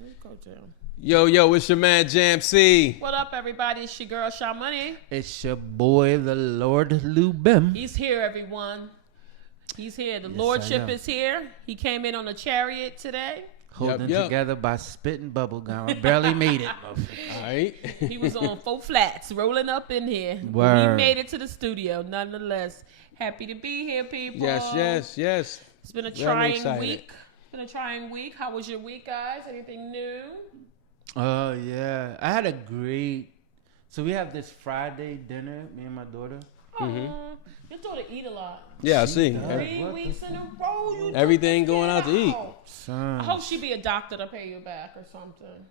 Let's go, Jam. Yo, it's your man Jam-C. What up, everybody? It's your girl, Sha-Money. It's your boy, the Lord Lou-Bim. He's here, everyone. He's here. The Lordship is here. He came in on a chariot today. Holding together by spitting bubble gum. I barely made it. All right. He was on 4 flats, rolling up in here. Word. He made it to the studio, nonetheless. Happy to be here, people. Yes. It's been a Very trying excited. week. It's been a trying week. How was your week, guys? Anything new? Oh, yeah. I had a great... So we have this Friday dinner, me and my daughter. Your daughter eat a lot. Yeah, I see. 3 weeks in a row. You Everything took going it out to eat. Son, I hope she be a doctor to pay you back or something.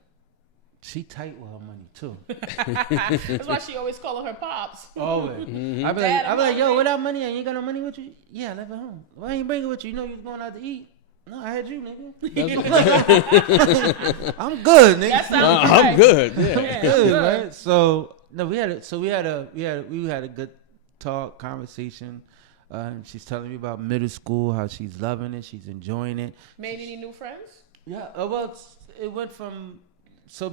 she tight with her money, too. That's why she always calling her pops. Always. I be Dad, I'm like, yo, hungry. without money, you ain't got no money with you? Yeah, I left at home. Why ain't you bring it with you? You know you was going out to eat. No, I had you, nigga. I'm good, nigga. That sounds I'm right. good. Yeah. Yeah, Good, good. right? So no, we had a good talk conversation. She's telling me about middle school, how she's loving it, she's enjoying it. Made any new friends? Yeah, it went from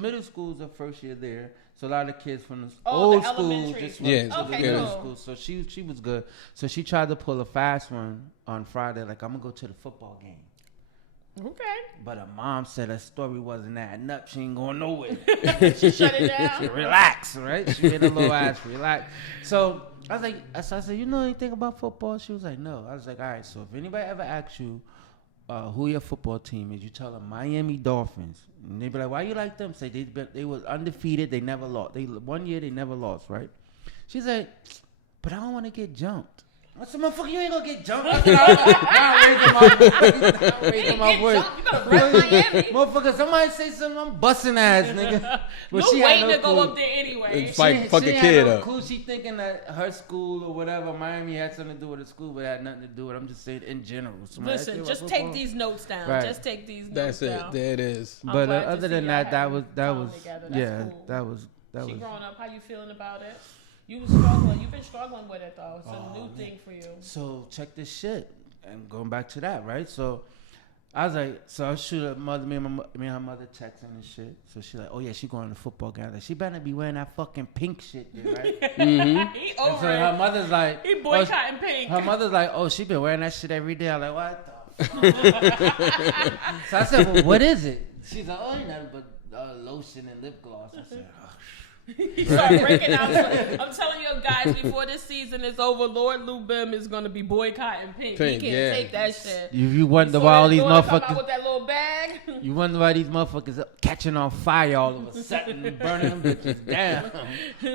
middle school is the first year there, so a lot of kids from the old the school elementary. just went Yeah, to okay, the middle cool. school. So she was good. So she tried to pull a fast one on Friday, like I'm gonna go to the football game. Okay. But her mom said her story wasn't adding up. She ain't going nowhere. She shut it down. Relax, right? She made a little ass relax. So I was like, I said, you know anything about football? She was like, no. I was like, all right. So if anybody ever asks you who your football team is, you tell them Miami Dolphins. And they be like, why you like them? Say they was undefeated. They never lost. 1 year they never lost, right? She's like, but I don't want to get jumped. I said, motherfucker, you ain't gonna get jumped. I'm raising my voice. You gotta rep Miami. Motherfucker, somebody say something, I'm busting ass, nigga. But You waiting to go clue. up there anyway. It's like fuck a She kid had no up. clue. She thinking that her school or whatever, Miami had something to do with the school, but it had nothing to do with it. I'm just saying in general. Somebody asked Listen, you just about take football? these notes down. Right. Just take these notes That's it. down. There it is. I'm But glad to other see than y'all that having that fun was together. That's yeah, cool. that was She growing up. How you feeling about it? You was struggling. You've been struggling with it though. It's a new thing for you. So check this shit, and going back to that, right? So I was like, so I shoot her mother, me and her mother texting and shit. So she's like, oh yeah, she going to the football game. Like, she better be wearing that fucking pink shit, there, right? He And over so her it. mother's like, He boycotting pink. her mother's like, oh, she been wearing that shit every day. I'm like, what the fuck? So I said, well, what is it? She's like, oh, ain't nothing but lotion and lip gloss. I said, oh. He started breaking out. I'm telling you guys, before this season is over, Lord Lou-Bim is gonna be boycotting pink. He Pink, can't yeah. take that shit. You wonder So why all his these daughter come out motherfuckers. with that little bag. You wonder why these motherfuckers are catching on fire all of a sudden, burning them bitches down.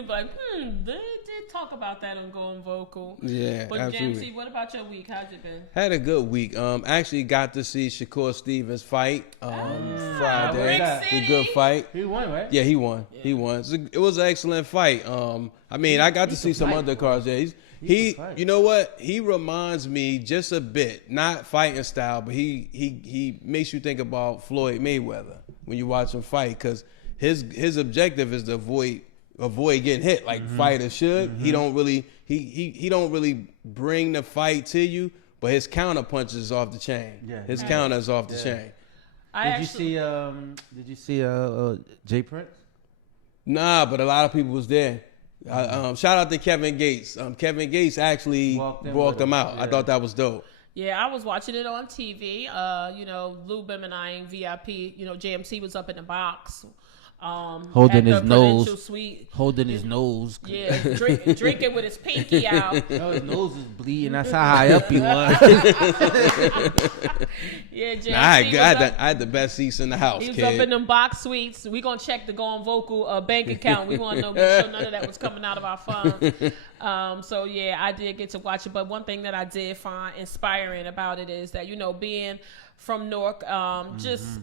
Like, they did talk about that on Going Vocal. Yeah, But absolutely. Jam-C, what about your week? How's it been? Had a good week. Actually got to see Shakur Stevenson fight Friday. Brick that? City. A good fight. He won, right? Yeah, he won. He won. It was an excellent fight. I mean, I got to see some undercards there. He fight. you know what? He reminds me just a bit, not fighting style, but he makes you think about Floyd Mayweather when you watch him fight, because his objective is to avoid getting hit like fighters should. He don't really he don't really bring the fight to you, but his counter punches is off the chain. Yeah. His counter is off the chain. Did you see Jay Prince? Nah, but a lot of people was there. Shout out to Kevin Gates. Kevin Gates actually walked him out. Yeah. I thought that was dope. Yeah, I was watching it on TV. Lou-Bim and I in VIP. JMC was up in the box. Holding at the his nose. presidential suite. Holding his nose. Yeah, drinking with his pinky out. No, his nose is bleeding. That's how high up he was. Yeah, JMC I had the best seats in the house, He was kid. up in them box suites. We gonna check the Going Vocal bank account. We want to make sure none of that was coming out of our funds. So yeah, I did get to watch it. But one thing that I did find inspiring about it is that being from Newark,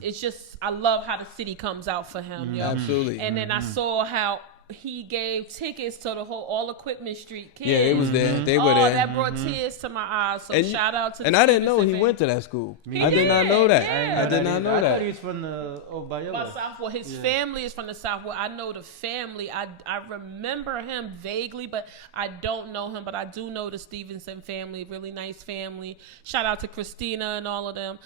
it's just I love how the city comes out for him. Yo. Absolutely. And then I saw how he gave tickets to the whole All Equipment Street kids. Yeah, they was there. They were there. That brought tears to my eyes. So shout out to. And I didn't know he went to that school. I did not know that. Yeah. I did not know I that. thought he was from the Southwood. His family is from the Southwood. I know the family. I remember him vaguely, but I don't know him. But I do know the Stevenson family. Really nice family. Shout out to Christina and all of them.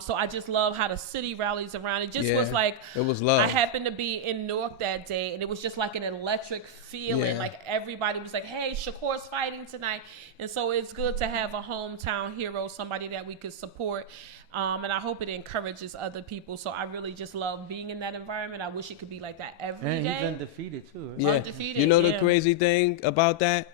So I just love how the city rallies around. It just was like it was love. I happened to be in Newark that day, and it was just like an electric feeling. Yeah. Like everybody was like, "Hey, Shakur's fighting tonight," and so it's good to have a hometown hero, somebody that we could support. And I hope it encourages other people. So I really just love being in that environment. I wish it could be like that every day. He's undefeated too. Right? Yeah. Undefeated. You know the crazy thing about that,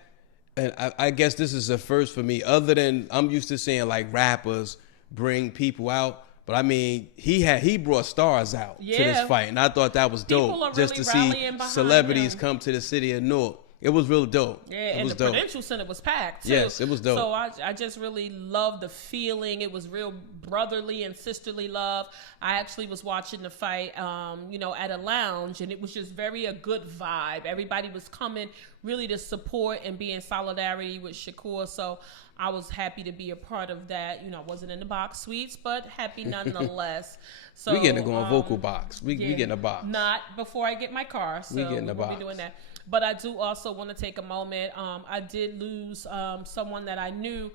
and I guess this is a first for me. Other than I'm used to seeing like rappers bring people out. But I mean, he brought stars out to this fight, and I thought that was dope. Just really to see celebrities come to the city of Newark, it was real dope. Yeah, and the Prudential Center was packed too. Yes, it was dope. So I just really loved the feeling. It was real brotherly and sisterly love. I actually was watching the fight, at a lounge, and it was just a good vibe. Everybody was coming really to support and be in solidarity with Shakur. So I was happy to be a part of that. I wasn't in the box suites, but happy nonetheless. So we getting to go on vocal box. We getting a box. Not before I get my car. So we getting a box. We'll be doing that. But I do also want to take a moment. I did lose someone that I knew,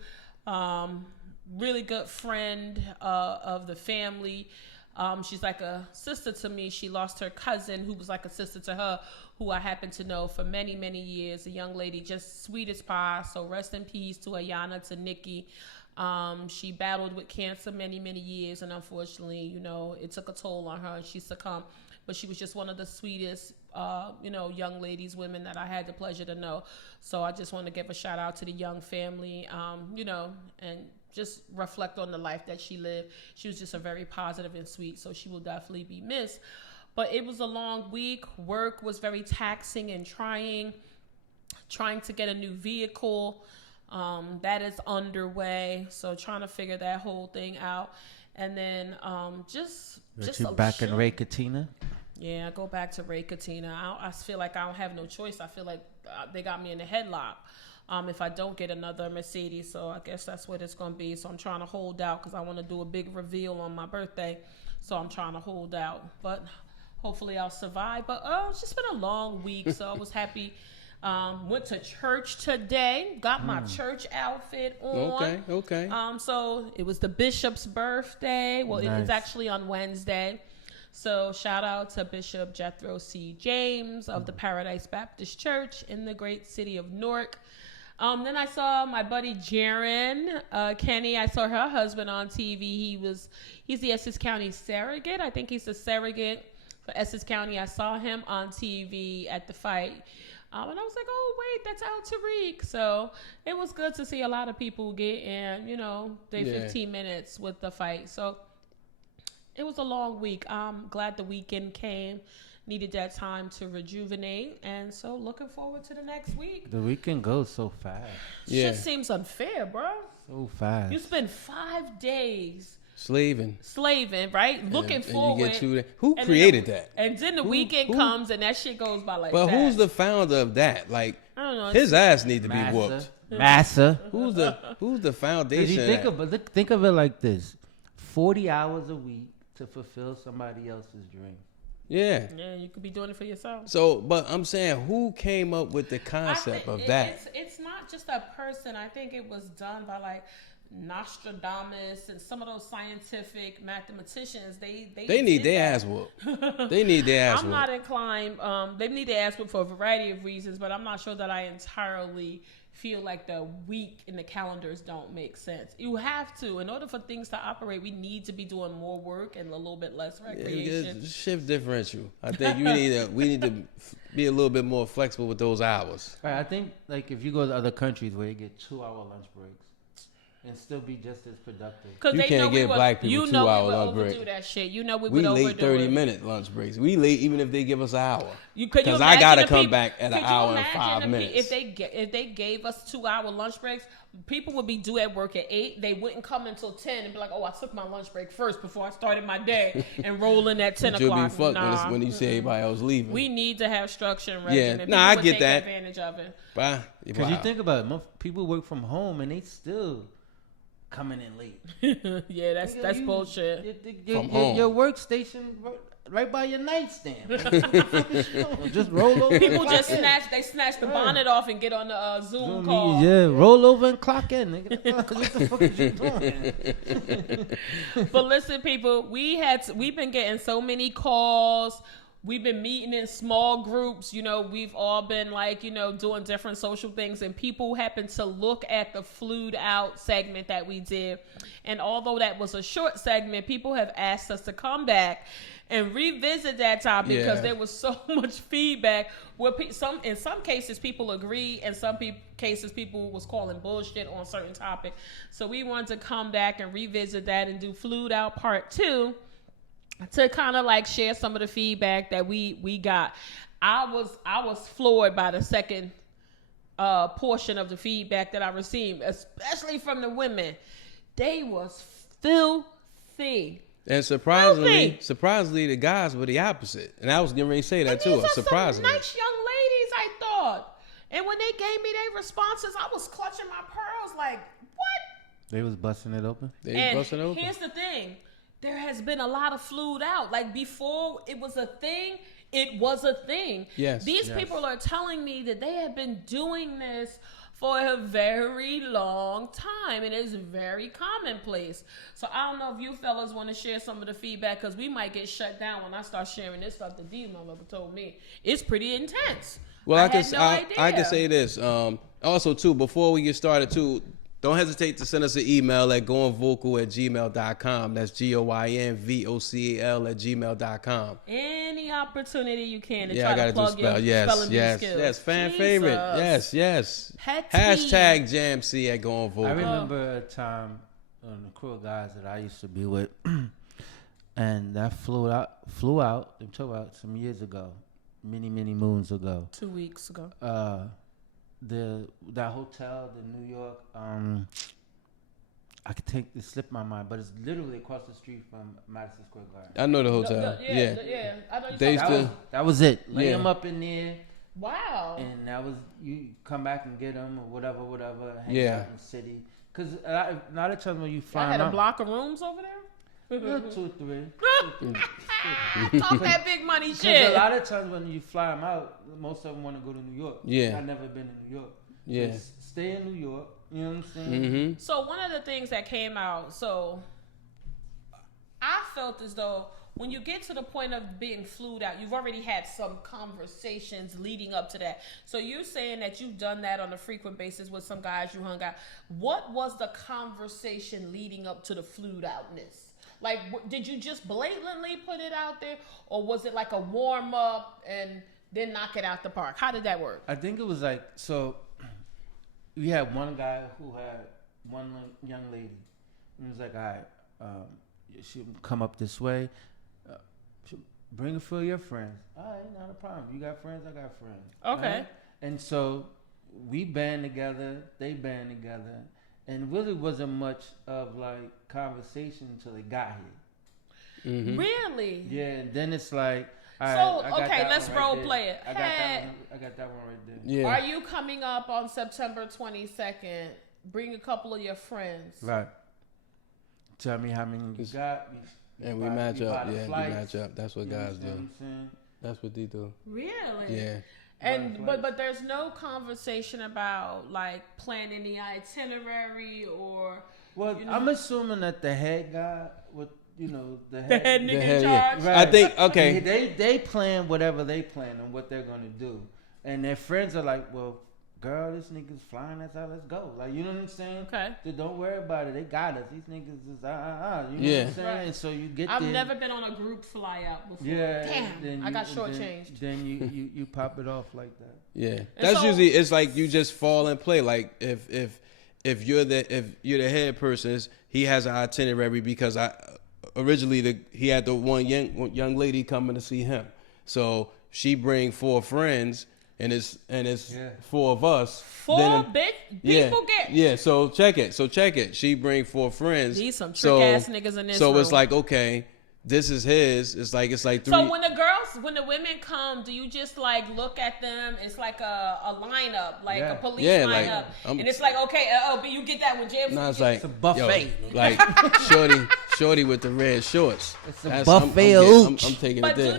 really good friend of the family. She's like a sister to me. She lost her cousin who was like a sister to her, who I happen to know for many, many years. A young lady, just sweet as pie. So rest in peace to Ayana, to Nikki. She battled with cancer many, many years, and unfortunately, it took a toll on her and she succumbed. But she was just one of the sweetest, young ladies, women that I had the pleasure to know. So I just want to give a shout out to the young family, and just reflect on the life that she lived. She was just a very positive and sweet, so she will definitely be missed. But it was a long week. Work was very taxing and trying to get a new vehicle. That is underway. So trying to figure that whole thing out. And then just you back in Ray Katina? Yeah, I go back to Ray Katina. I feel like I don't have no choice. I feel like they got me in a headlock if I don't get another Mercedes. So I guess that's what it's going to be. So I'm trying to hold out because I want to do a big reveal on my birthday. So I'm trying to hold out. But hopefully I'll survive. But it's just been a long week. So I was happy. Went to church today. Got my church outfit on. Okay. So it was the bishop's birthday. Well, nice. It's actually on Wednesday. So shout out to Bishop Jethro C. James of the Paradise Baptist Church in the great city of Newark. Then I saw my buddy Jaren Kenny. I saw her husband on TV. He's the Essex County surrogate. I think he's the surrogate for Essex County. I saw him on TV at the fight. And I was like, oh, wait, that's Al-Tariq. So it was good to see a lot of people get in, 15 minutes with the fight. So it was a long week. I'm glad the weekend came. Needed that time to rejuvenate. And so looking forward to the next week. The weekend goes so fast. Yeah. Shit seems unfair, bro. So fast. You spend 5 days slaving, right? Looking forward. Who created that? And then the weekend comes and that shit goes by like but that. But who's the founder of that? Like, I don't know. His ass need to be whooped. Massa. Who's the foundation? Think of it like this: 40 hours a week to fulfill somebody else's dream. Yeah. Yeah, you could be doing it for yourself. So, but I'm saying, who came up with the concept of that? It's not just a person. I think it was done by like Nostradamus and some of those scientific mathematicians. They need their ass whooped. They need their ass whooped. I'm not inclined. They need their ass whooped for a variety of reasons, but I'm not sure that I entirely feel like the week in the calendars don't make sense. You have to, in order for things to operate, we need to be doing more work and a little bit less recreation. Yeah, shift differential. I think we need to be a little bit more flexible with those hours. Right, I think like if you go to other countries where they get 2-hour lunch breaks, and still be just as productive. Because You they can't know give black people you know 2 hour we would lunch overdo break. that shit. You know we We would late overdo 30-minute lunch breaks. We late even if they give us an hour. Could you Because I imagine gotta the come people- back at an could you hour and imagine 5 the minutes. If they gave us 2 hour lunch breaks, people would be due at work at 8. They wouldn't come until 10 and be like, "Oh, I took my lunch break first before I started my day," and roll in at 10 But you'll o'clock. be fucked Nah. when you see everybody else leaving. We need to have structure and Yeah. regimen. Nah, People I would get take that. advantage of it. Because you think about it, people work from home and they still coming in late. Yeah, that's bullshit. Your workstation right by your nightstand. What the fuck is you doing? Just roll over. People and just clock in. snatch the bonnet off and get on the Zoom call. Yeah, roll over and clock in. Nigga. What the fuck is you doing? But listen, people, we've been getting so many calls. We've been meeting in small groups. You know, we've all been like, you know, doing different social things, and people happen to look at the Flued Out segment that we did. And although that was a short segment, people have asked us to come back and revisit that topic because there was so much feedback. Where in some cases people agree, and some cases people was calling bullshit on certain topic. So we wanted to come back and revisit that and do Flued Out Part 2. To kind of like share some of the feedback that we got. I was floored by the second portion of the feedback that I received, especially from the women. They was filthy. And surprisingly, the guys were the opposite. And I was getting ready to say that too. These are Surprisingly. some nice young ladies, I thought. And when they gave me their responses, I was clutching my pearls like, what? They was busting it open. They busting open. Here's the thing. There has been a lot of Flued Out. Like before it was a thing, it was a thing. Yes. These people are telling me that they have been doing this for a very long time, and it's very commonplace. So I don't know if you fellas want to share some of the feedback, because we might get shut down when I start sharing this stuff that these motherfuckers told me. It's pretty intense. Well, I can idea. say this. Also, too, before we get started, too, don't hesitate to send us an email at goingvocal@gmail.com. That's GOINVOCAL@gmail.com. Any opportunity you can to Yeah, try I gotta to plug do spell. your spelling bee Yes. skills. Fan Jesus. favorite. Yes. Petty. Hashtag Jam-C at Going Vocal. I remember a time on the crew of guys that I used to be with, and that flew out. I'm talking about some years ago, many moons ago. 2 weeks ago. That hotel, the New York, I could take this slip my mind, but it's literally across the street from Madison Square Garden. I know the hotel. Yeah. I know They used to. That was it. Lay Yeah. them up in there, Wow. and that was you come back and get them or whatever. Hang Yeah. out in the city. Because a lot of times when you I fly had them a out, block of rooms over there. 2 or 3. Talk that big money Because shit. a lot of times when you fly them out, most of them want to go to New York. Yeah. I've never been in New York. Yeah. Just stay in New York. You know what I'm saying? Mm-hmm. So one of the things that came out, so I felt as though when you get to the point of being flued out, you've already had some conversations leading up to that. So you're saying that you've done that on a frequent basis with some guys you hung out. What was the conversation leading up to the flued outness? Like, did you just blatantly put it out there, or was it like a warm up and then knock it out the park? How did that work? I think it was like, so we had one guy who had one young lady. And he was like, all right, she'll come up this way. Bring a few of your friends. All right, not a problem. You got friends, I got friends. Okay. Right? And so we band together, they band together. And really wasn't much of like conversation until they got here. Mm-hmm. Really? Yeah, and then it's like, all So, right, I got okay, that let's one right role there. play it. I got that one right there. Yeah. Are you coming up on September 22nd? Bring a couple of your friends. Right. Tell me how many you got. And we match up. Yeah, we match up. That's what guys do. That's what they do. Really? Yeah. And but there's no conversation about like planning the itinerary or. Well, you know, I'm assuming that the head guy with the the head nigga in yeah. charge. Right. I think, okay. They plan whatever they plan and what they're gonna do, and their friends are like, well, girl, this nigga's flying us out. Let's go. Like, you know what I'm saying? Okay. So don't worry about it. They got us. These niggas is You know Yeah. what I'm saying? Right. And so you get I've there. never been on a group fly out before. Yeah. Damn. Then I got and shortchanged. Then you pop it off like that. Yeah. That's so- usually, it's like you just fall and play. Like if if you're the head person, he has an itinerary because originally he had the one young lady coming to see him. So she bring 4 friends, and it's 4 of us. People get. Yeah. So check it. She bring 4 friends. These some trick ass niggas in this room. So it's like, okay, this is his. It's like 3. So when the women come, do you just like look at them? It's like a lineup, like a police lineup, and it's like, okay, but you get that when Jam-C. No, it's like it's a buffet. Like shorty with the red shorts. It's a buffet. I'm taking but it there.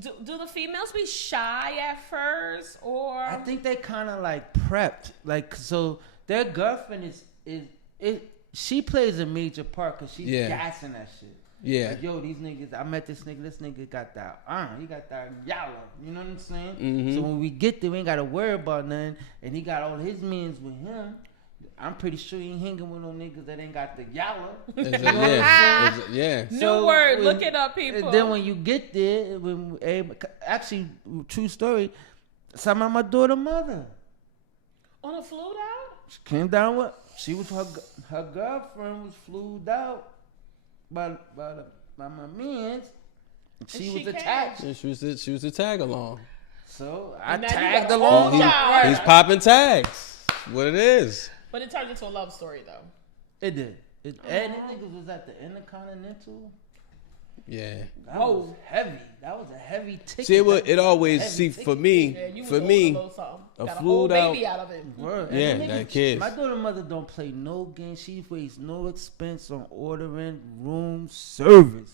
do the females be shy at first, or I think they kind of like prepped, like, so their girlfriend is she plays a major part because she's gassing that shit. Yeah. Like, yo, these niggas, I met this nigga got that, he got that yalla, you know what I'm saying? Mm-hmm. So when we get there, we ain't got to worry about nothing, and he got all his mans with him. I'm pretty sure he ain't hanging with no niggas that ain't got the yalla. Yeah. New word, look it up, people. And then when you get there, actually, true story, some of my daughter mother. On a flued out? She came down with, she was, her girlfriend was flued out by my mans. She was attached. Yeah, she was the tag along. So I tagged along. He's popping tags. What it is. But it turned into a love story, though. It did. And the niggas was at the Intercontinental. Yeah. That was heavy. That was a heavy ticket. See, it always for me, a flued out baby out of it. Yeah, that kid. My daughter mother don't play no games. She wastes no expense on ordering room service.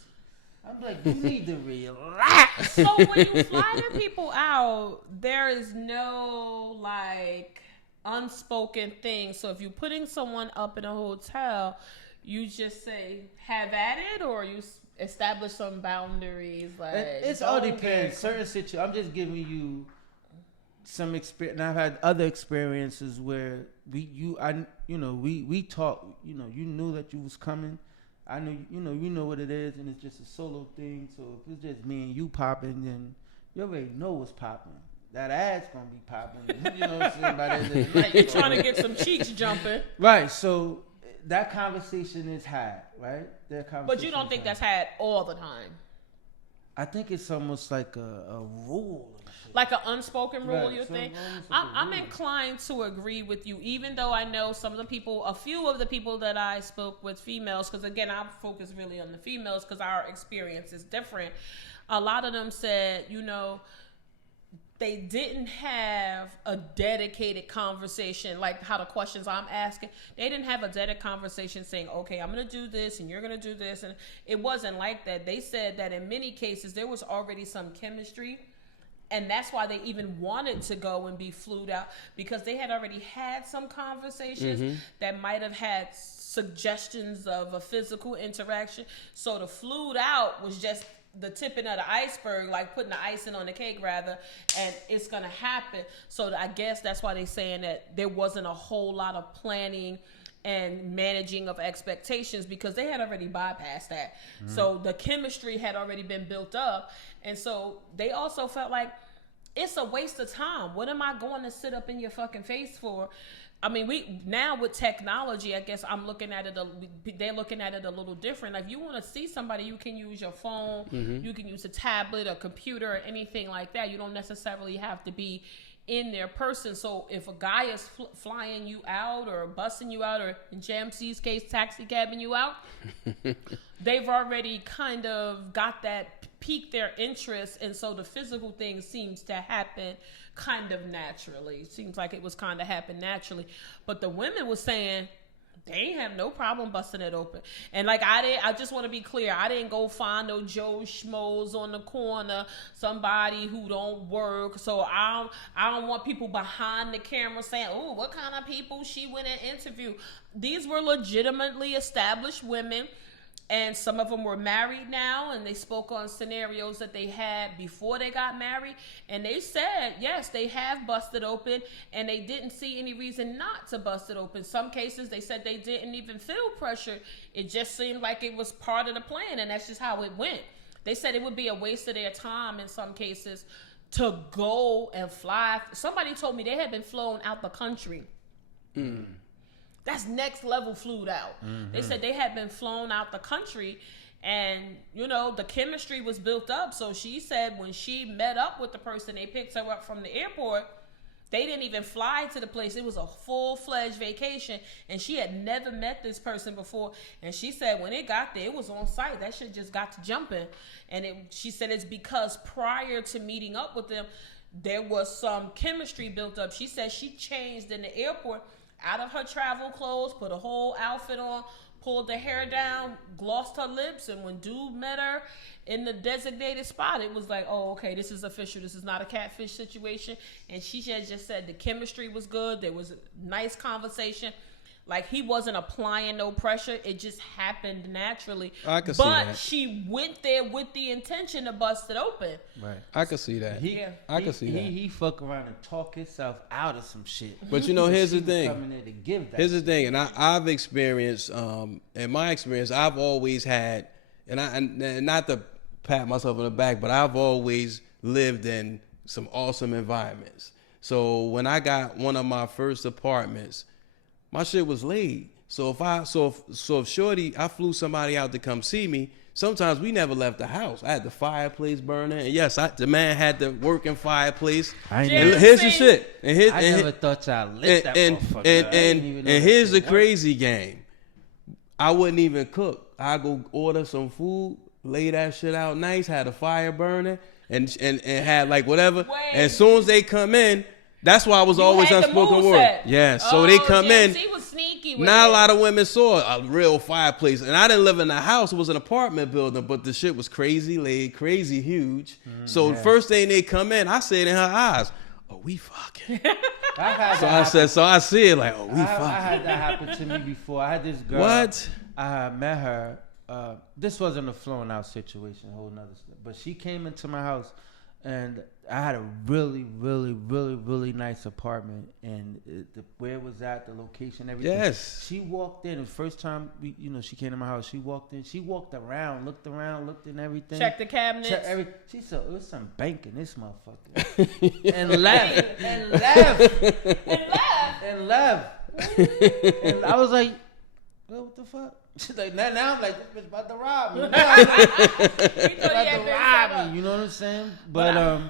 I'm like, you need to relax. So when you fly the people out, there is no like unspoken thing. So if you're putting someone up in a hotel, you just say have at it, or you establish some boundaries. Like it's all depends. Certain situations. I'm just giving you some experience. And I've had other experiences where we talk. You knew that you was coming. I knew you know what it is, and it's just a solo thing. So if it's just me and you popping, then you already know what's popping. That ass gonna be popping. You know what I'm saying? By the end of the night, you're trying to get some cheeks jumping. Right. So that conversation is had, right? But you don't think that's had all the time? I think it's almost like a rule. Like an unspoken rule, right, you think? I'm inclined to agree with you, even though I know some of the people, a few of the people that I spoke with, females, because again, I focus really on the females because our experience is different. A lot of them said, they didn't have a dedicated conversation, like how the questions I'm asking. They didn't have a dedicated conversation saying, okay, I'm going to do this and you're going to do this. And it wasn't like that. They said that in many cases, there was already some chemistry. And that's why they even wanted to go and be flued out, because they had already had some conversations that might have had suggestions of a physical interaction. So the flued out was just the tipping of the iceberg, like putting the icing on the cake rather, and it's gonna happen. So I guess that's why they're saying that there wasn't a whole lot of planning and managing of expectations, because they had already bypassed that. So the chemistry had already been built up, and so they also felt like it's a waste of time. What am I going to sit up in your fucking face for? I mean, we now with technology, I guess I'm looking at it. They're looking at it a little different. Like, if you want to see somebody, you can use your phone, you can use a tablet, a computer, or anything like that. You don't necessarily have to be in their person. So if a guy is flying you out or bussing you out, or in Jam-C's case, taxi cabbing you out, they've already kind of got that, piqued their interest, and so the physical thing seems to happen kind of naturally. Seems like it was kind of happen naturally. But the women were saying they ain't have no problem busting it open. And like I just want to be clear, I didn't go find no Joe Schmoes on the corner, somebody who don't work. So I don't want people behind the camera saying, oh, what kind of people she went and interviewed. These were legitimately established women. And some of them were married now, and they spoke on scenarios that they had before they got married. And they said, yes, they have busted open, and they didn't see any reason not to bust it open. Some cases, they said they didn't even feel pressure. It just seemed like it was part of the plan, and that's just how it went. They said it would be a waste of their time in some cases to go and fly. Somebody told me they had been flown out the country. That's next level flued out. They said they had been flown out the country, and the chemistry was built up. So she said when she met up with the person, they picked her up from the airport. They didn't even fly to the place. It was a full-fledged vacation, and she had never met this person before. And she said when it got there, it was on site. That shit just got to jumping. And she said it's because prior to meeting up with them, there was some chemistry built up. She said she changed in the airport out of her travel clothes, put a whole outfit on, pulled her hair down, glossed her lips, and when dude met her in the designated spot, it was like, oh, okay, this is official. This is not a catfish situation. And she just said the chemistry was good. There was a nice conversation. Like, he wasn't applying no pressure. It just happened naturally. I can see that. But she went there with the intention to bust it open. Right. I can see that. I can see that. He fuck around and talk himself out of some shit. But here's the thing. Coming there to give that. Here's the thing, and I've experienced, in my experience, I've always had, and not to pat myself on the back, but I've always lived in some awesome environments. So when I got one of my first apartments, my shit was laid. So if Shorty, I flew somebody out to come see me. Sometimes we never left the house. I had the fireplace burning, and yes, the man had the working fireplace. And here's the shit. I never thought y'all lit that motherfucker. And here's the crazy game. I wouldn't even cook. I go order some food, lay that shit out nice, had a fire burning, and had like whatever. And as soon as they come in. That's why I was always unspoken word. Yes. So they come in. Jam-C was sneaky with not it. A lot of women saw a real fireplace. And I didn't live in a house. It was an apartment building. But the shit was crazy laid, crazy huge. So the first thing they come in, I said in her eyes, oh, we fucking. So I see it like, oh, we fucking. I had that happen to me before. I had this girl. What? I met her. This wasn't a flown out situation, a whole nother stuff. But she came into my house. And I had a really, really, really, really nice apartment, and where it was at, the location, everything. Yes. She walked in, and the first time she came to my house. She walked in. She walked around, looked in everything. Checked the cabinets. She said, "There's some bank in this motherfucker," and left. And I was like, well, "What the fuck?" She's like, now I'm like, this bitch about to rob me. You know what I'm saying? But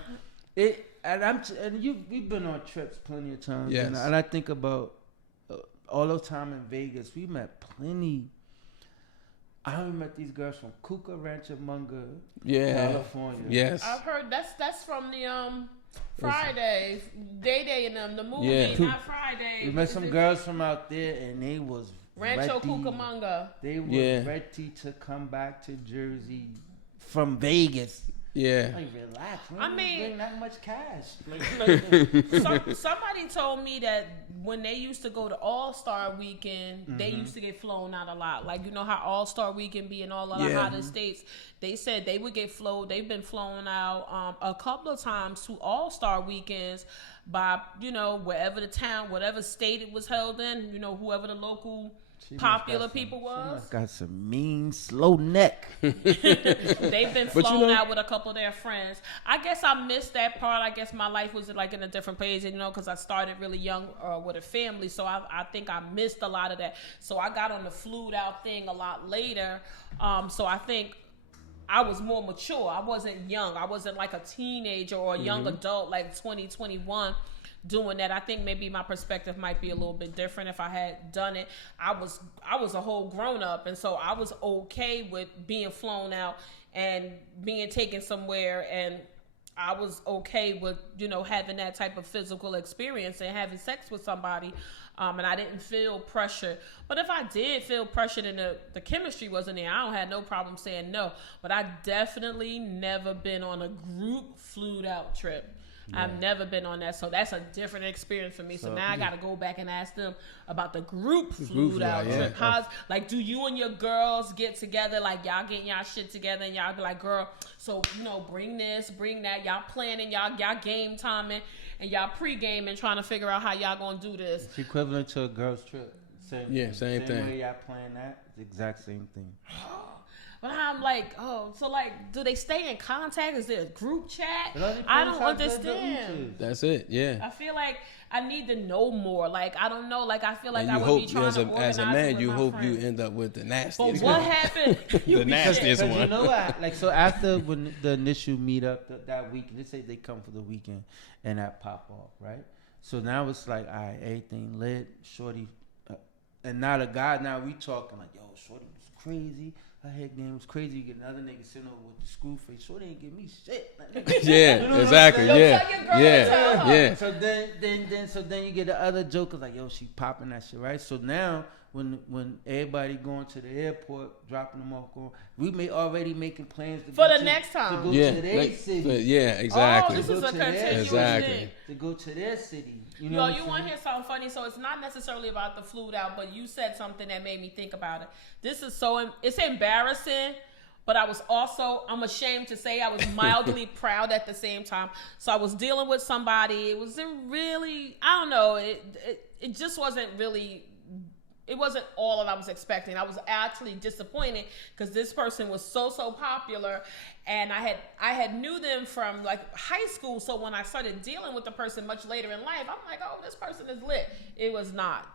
we've been on trips plenty of times. Yes. And I think about all those time in Vegas. We met plenty. I only met these girls from Cuca Rancho Munga, California. Yes. I've heard that's from the Friday, Day and them, the movie, not Friday. We met some girls from out there, and they was Rancho Cucamonga. They were ready to come back to Jersey from Vegas. Yeah. Like, relax. I mean, bring that much cash. Somebody told me that when they used to go to All-Star Weekend, they used to get flown out a lot. Like, you know how All-Star Weekend be in all of the hottest states. They said they would get flown. They've been flown out a couple of times to All-Star Weekends by, wherever the town, whatever state it was held in, whoever the local popular people was. Got some mean, slow neck. They've been flown out with a couple of their friends. I guess I missed that part. I guess my life was like in a different phase, because I started really young with a family. So I think I missed a lot of that. So I got on the flued out thing a lot later. So I think I was more mature. I wasn't young. I wasn't like a teenager or a young adult like 2021. Doing that, I think maybe my perspective might be a little bit different if I had done it. I was a whole grown up, and so I was okay with being flown out and being taken somewhere, and I was okay with having that type of physical experience and having sex with somebody, and I didn't feel pressure. But if I did feel pressure and the chemistry wasn't there, I don't have no problem saying no. But I definitely never been on a group flued out trip. Yeah. I've never been on that, so that's a different experience for me. So now I got to go back and ask them about the group flued out trip. How's do you and your girls get together? Like y'all getting y'all shit together, and y'all be like, girl, so bring this, bring that. Y'all planning, y'all game timing, and y'all pre-gaming, trying to figure out how y'all gonna do this. It's equivalent to a girl's trip. Same thing. Same way y'all plan that. It's the exact same thing. But I'm like, oh, so like, do they stay in contact? Is there a group chat? I don't understand. That's it. Yeah. I feel like I need to know more. Like, I don't know. Like, I feel like And I you would be hope trying to organize as a man, with you my hope friends. you end up with the But nastiest what one. happened? The nastiest Because one. you know what? Like, so after when the initial meetup that weekend, they say they come for the weekend and that pop off, right? So now it's like, all right, everything lit, shorty. And now the guy, now we talking like, yo, shorty was crazy. Her head game was crazy. You get another nigga sitting over with the screw face. Shorty ain't give me shit. Like, Yeah, you know what I'm exactly. saying? Yo, tell your girl to tell her. Yeah. So then you get the other jokers like, yo, she popping that shit, right? So now when everybody going to the airport, dropping them off, we may already making plans to For go the to, next time. to go Yeah. to their city. Yeah, exactly. Oh, this is a continuous Exactly. thing. To go to their city. You Yo, know what you I'm want to saying? hear something funny? So it's not necessarily about the flued out, but you said something that made me think about it. This is it's embarrassing, but I'm ashamed to say I was mildly proud at the same time. So I was dealing with somebody. It wasn't really, I don't know, it just wasn't really, it wasn't all that I was expecting. I was actually disappointed because this person was so popular, and I had knew them from like high school. So when I started dealing with the person much later in life, I'm like, oh, this person is lit. It was not.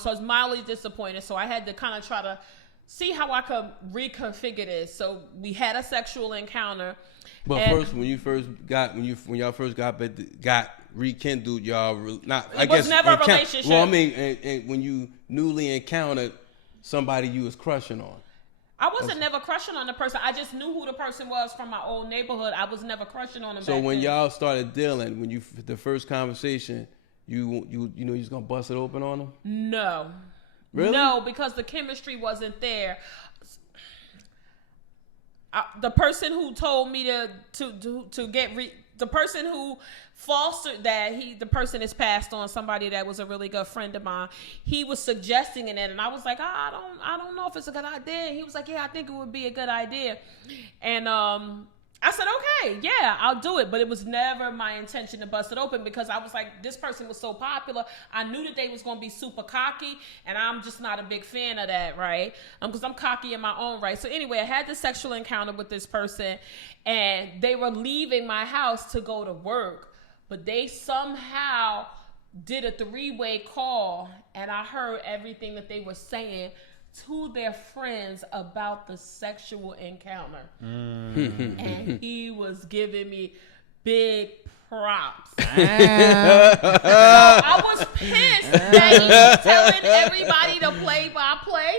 So I was mildly disappointed. So I had to kind of try to see how I could reconfigure this. So we had a sexual encounter. But first, when y'all first got rekindled, y'all It was never a relationship. Well, I mean, and when you newly encountered somebody you was crushing on. I wasn't never crushing on the person. I just knew who the person was from my old neighborhood. I was never crushing on him. So back when then. y'all started dealing, the first conversation, you know you was gonna bust it open on them? No. Really? No, because the chemistry wasn't there. The person who told me to get the person who fostered that, the person is passed on, somebody that was a really good friend of mine. He was suggesting it, and I was like, I don't know if it's a good idea. And he was like, yeah, I think it would be a good idea. And I said, okay, yeah, I'll do it. But it was never my intention to bust it open because I was like, this person was so popular. I knew that they was going to be super cocky, and I'm just not a big fan of that, right? Because I'm cocky in my own right. So anyway, I had this sexual encounter with this person, and they were leaving my house to go to work. But they somehow did a 3-way call, and I heard everything that they were saying to their friends about the sexual encounter. And he was giving me big props. So I was pissed that he was telling everybody to play by play,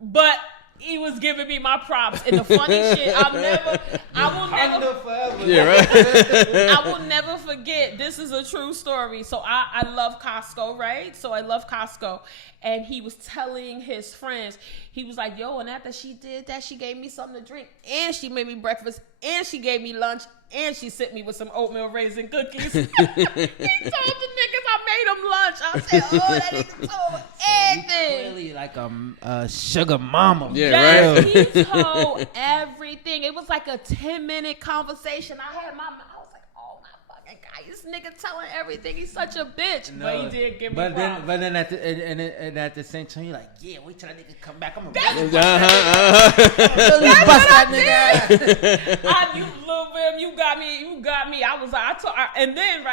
but he was giving me my props. And the funny shit, I will never forget. This is a true story. So I love Costco, right? So I love Costco. And he was telling his friends, he was like, yo, and after she did that, she gave me something to drink, and she made me breakfast, and she gave me lunch, and she sent me with some oatmeal raisin cookies. He told the niggas I made him lunch. I said, oh, that nigga told everything. Clearly like a sugar mama. Yeah, Yes, right. he told everything. It was like a 10-minute conversation. I was like, oh my fucking God, this nigga telling everything. He's such a bitch. No, but he did give me props. But then at the same time, you're like, yeah, wait till that nigga come back. I'm gonna bust that nigga. You Lou-Bim, you got me. And then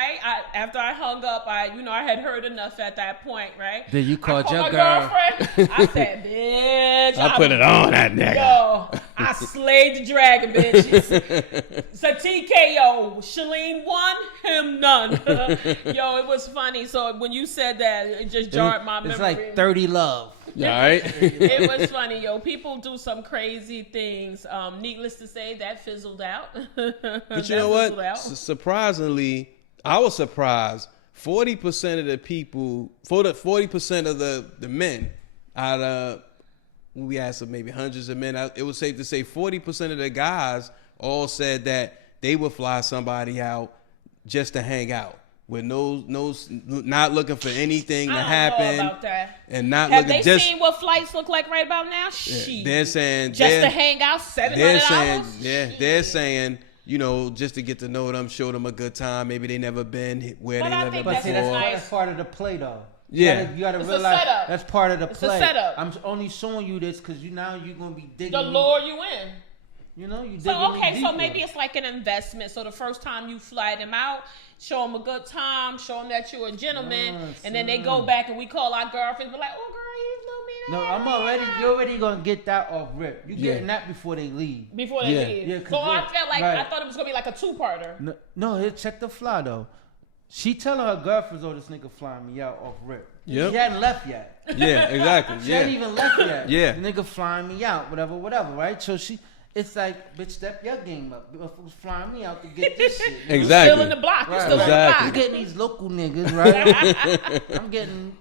after I hung up, I had heard enough at that point, right? Then you called your my girl. girlfriend. I said, bitch, I put it on that nigga. Yo, I slayed the dragon, bitches. It's a TKO. Shalene won, him none. Yo, it was funny. So when you said that, it just jarred my memory. It's like 30 love. Yeah, all right. It was funny, yo. People do some crazy things. Needless to say, that fizzled out. But you know what? Surprisingly, I was surprised. 40% of the people, 40% of the men out of, we asked maybe hundreds of men, it was safe to say 40% of the guys all said that they would fly somebody out just to hang out. With not looking for anything to happen. I don't know about that. And not Have looking they seen what flights look like right about now? Shit. They're saying just to hang out $700. They're saying, just to get to know them, show them a good time. Maybe they never been where But they I never think before. that's nice. That's part of the play, though. Yeah. You gotta It's a realize setup. that's part of the It's a play. setup. I'm only showing you this because now you're gonna be digging. The lure you in. You know, you digging. So me okay, so deeper. maybe it's like an investment. So the first time you fly them out, show them a good time, show them that you're a gentleman, and then they go back and we call our girlfriends, be like, "Oh, girl, you know me that." No, you're already gonna get that off rip. You getting that before they leave. Before they leave. Yeah, 'cause So I felt like right. I thought it was gonna be like a two-parter. No, check the fly though. She telling her girlfriends, "Oh, this nigga flying me out off rip." Yep. She hadn't left yet. Yeah, exactly. She hadn't even left yet. Yeah. The nigga flying me out, whatever, right? So it's like, bitch, step your game up. If it was flying me out to get this shit. You know? Exactly. Still in the block. You're Right. still Exactly. in I'm the getting these local niggas, right? I'm getting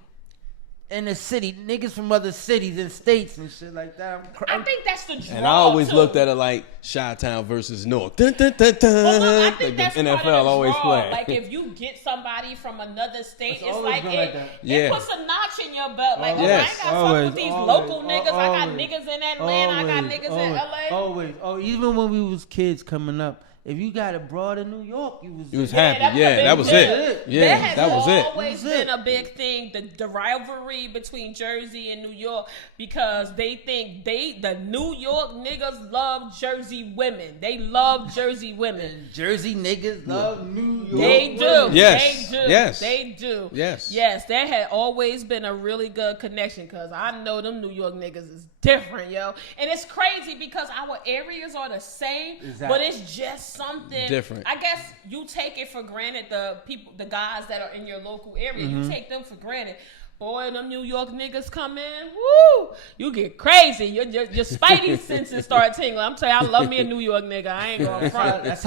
in the city, niggas from other cities and states and shit like that. I think that's the draw. And I always too. looked at it like Chi-Town versus North. Dun, dun, dun, dun. Well, look, I Like think the that's NFL part of the always draw. play. Like if you get somebody from another state, It's it's always like been it, like that. Yeah. it puts a notch in your belt. Like, Yes. I ain't got Always, fuck with these always, local niggas. I got always. niggas in Atlanta. I got niggas in LA. Always. Oh, even when we was kids coming up, if you got a broad in New York, you was happy. that was a Yeah, big that was deal. it. Yeah, that has that was it. always been a big thing. The rivalry between Jersey and New York, because they think the New York niggas love Jersey women. They love Jersey women. Jersey niggas love New York. They do. women. Yes. They do. Yes. They do. Yes. Yes. That had always been a really good connection because I know them New York niggas is different, yo. And it's crazy because our areas are the same, but it's just something different. I guess you take it for granted. The guys that are in your local area, you take them for granted. Boy, them New York niggas come in, woo! You get crazy. Your spidey senses start tingling. I'm telling you, I love me a New York nigga. I ain't going front. That's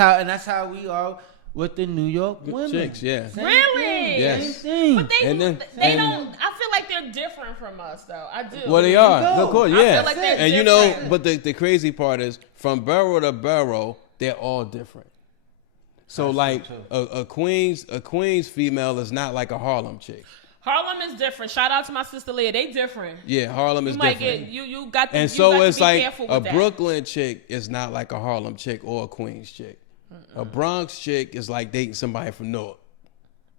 how we are with the New York women. Chicks, yeah. Same Really? thing, Yes. Same thing. But they And then- don't. I feel like they're different from us, though. I do. Well, they are. go. Of course, I yeah. feel like they're And you know, different. but the crazy part is from borough to borough, they're all different. So That's like true, a Queens female is not like a Harlem chick. Harlem is different. Shout out to my sister Leah. They different. Yeah, Harlem is You might different. get you got to, And you so got it's to be like careful a with that. Brooklyn chick is not like a Harlem chick or a Queens chick. A Bronx chick is like dating somebody from North.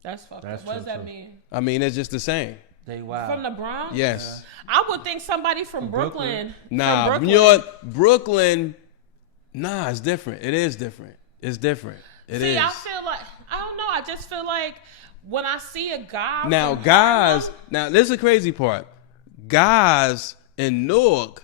That's fucked That's up. What does true, that too. mean? I mean, it's just the same. They wild. From the Bronx? Yes. I would think somebody from Brooklyn. Nah, from Brooklyn. you know what? Brooklyn, nah, it's different. It is different. It's different. It is. See, I feel like I don't know. I just feel like when I see a guy. Now, from guys, Harlem, now this is the crazy part. Guys in Newark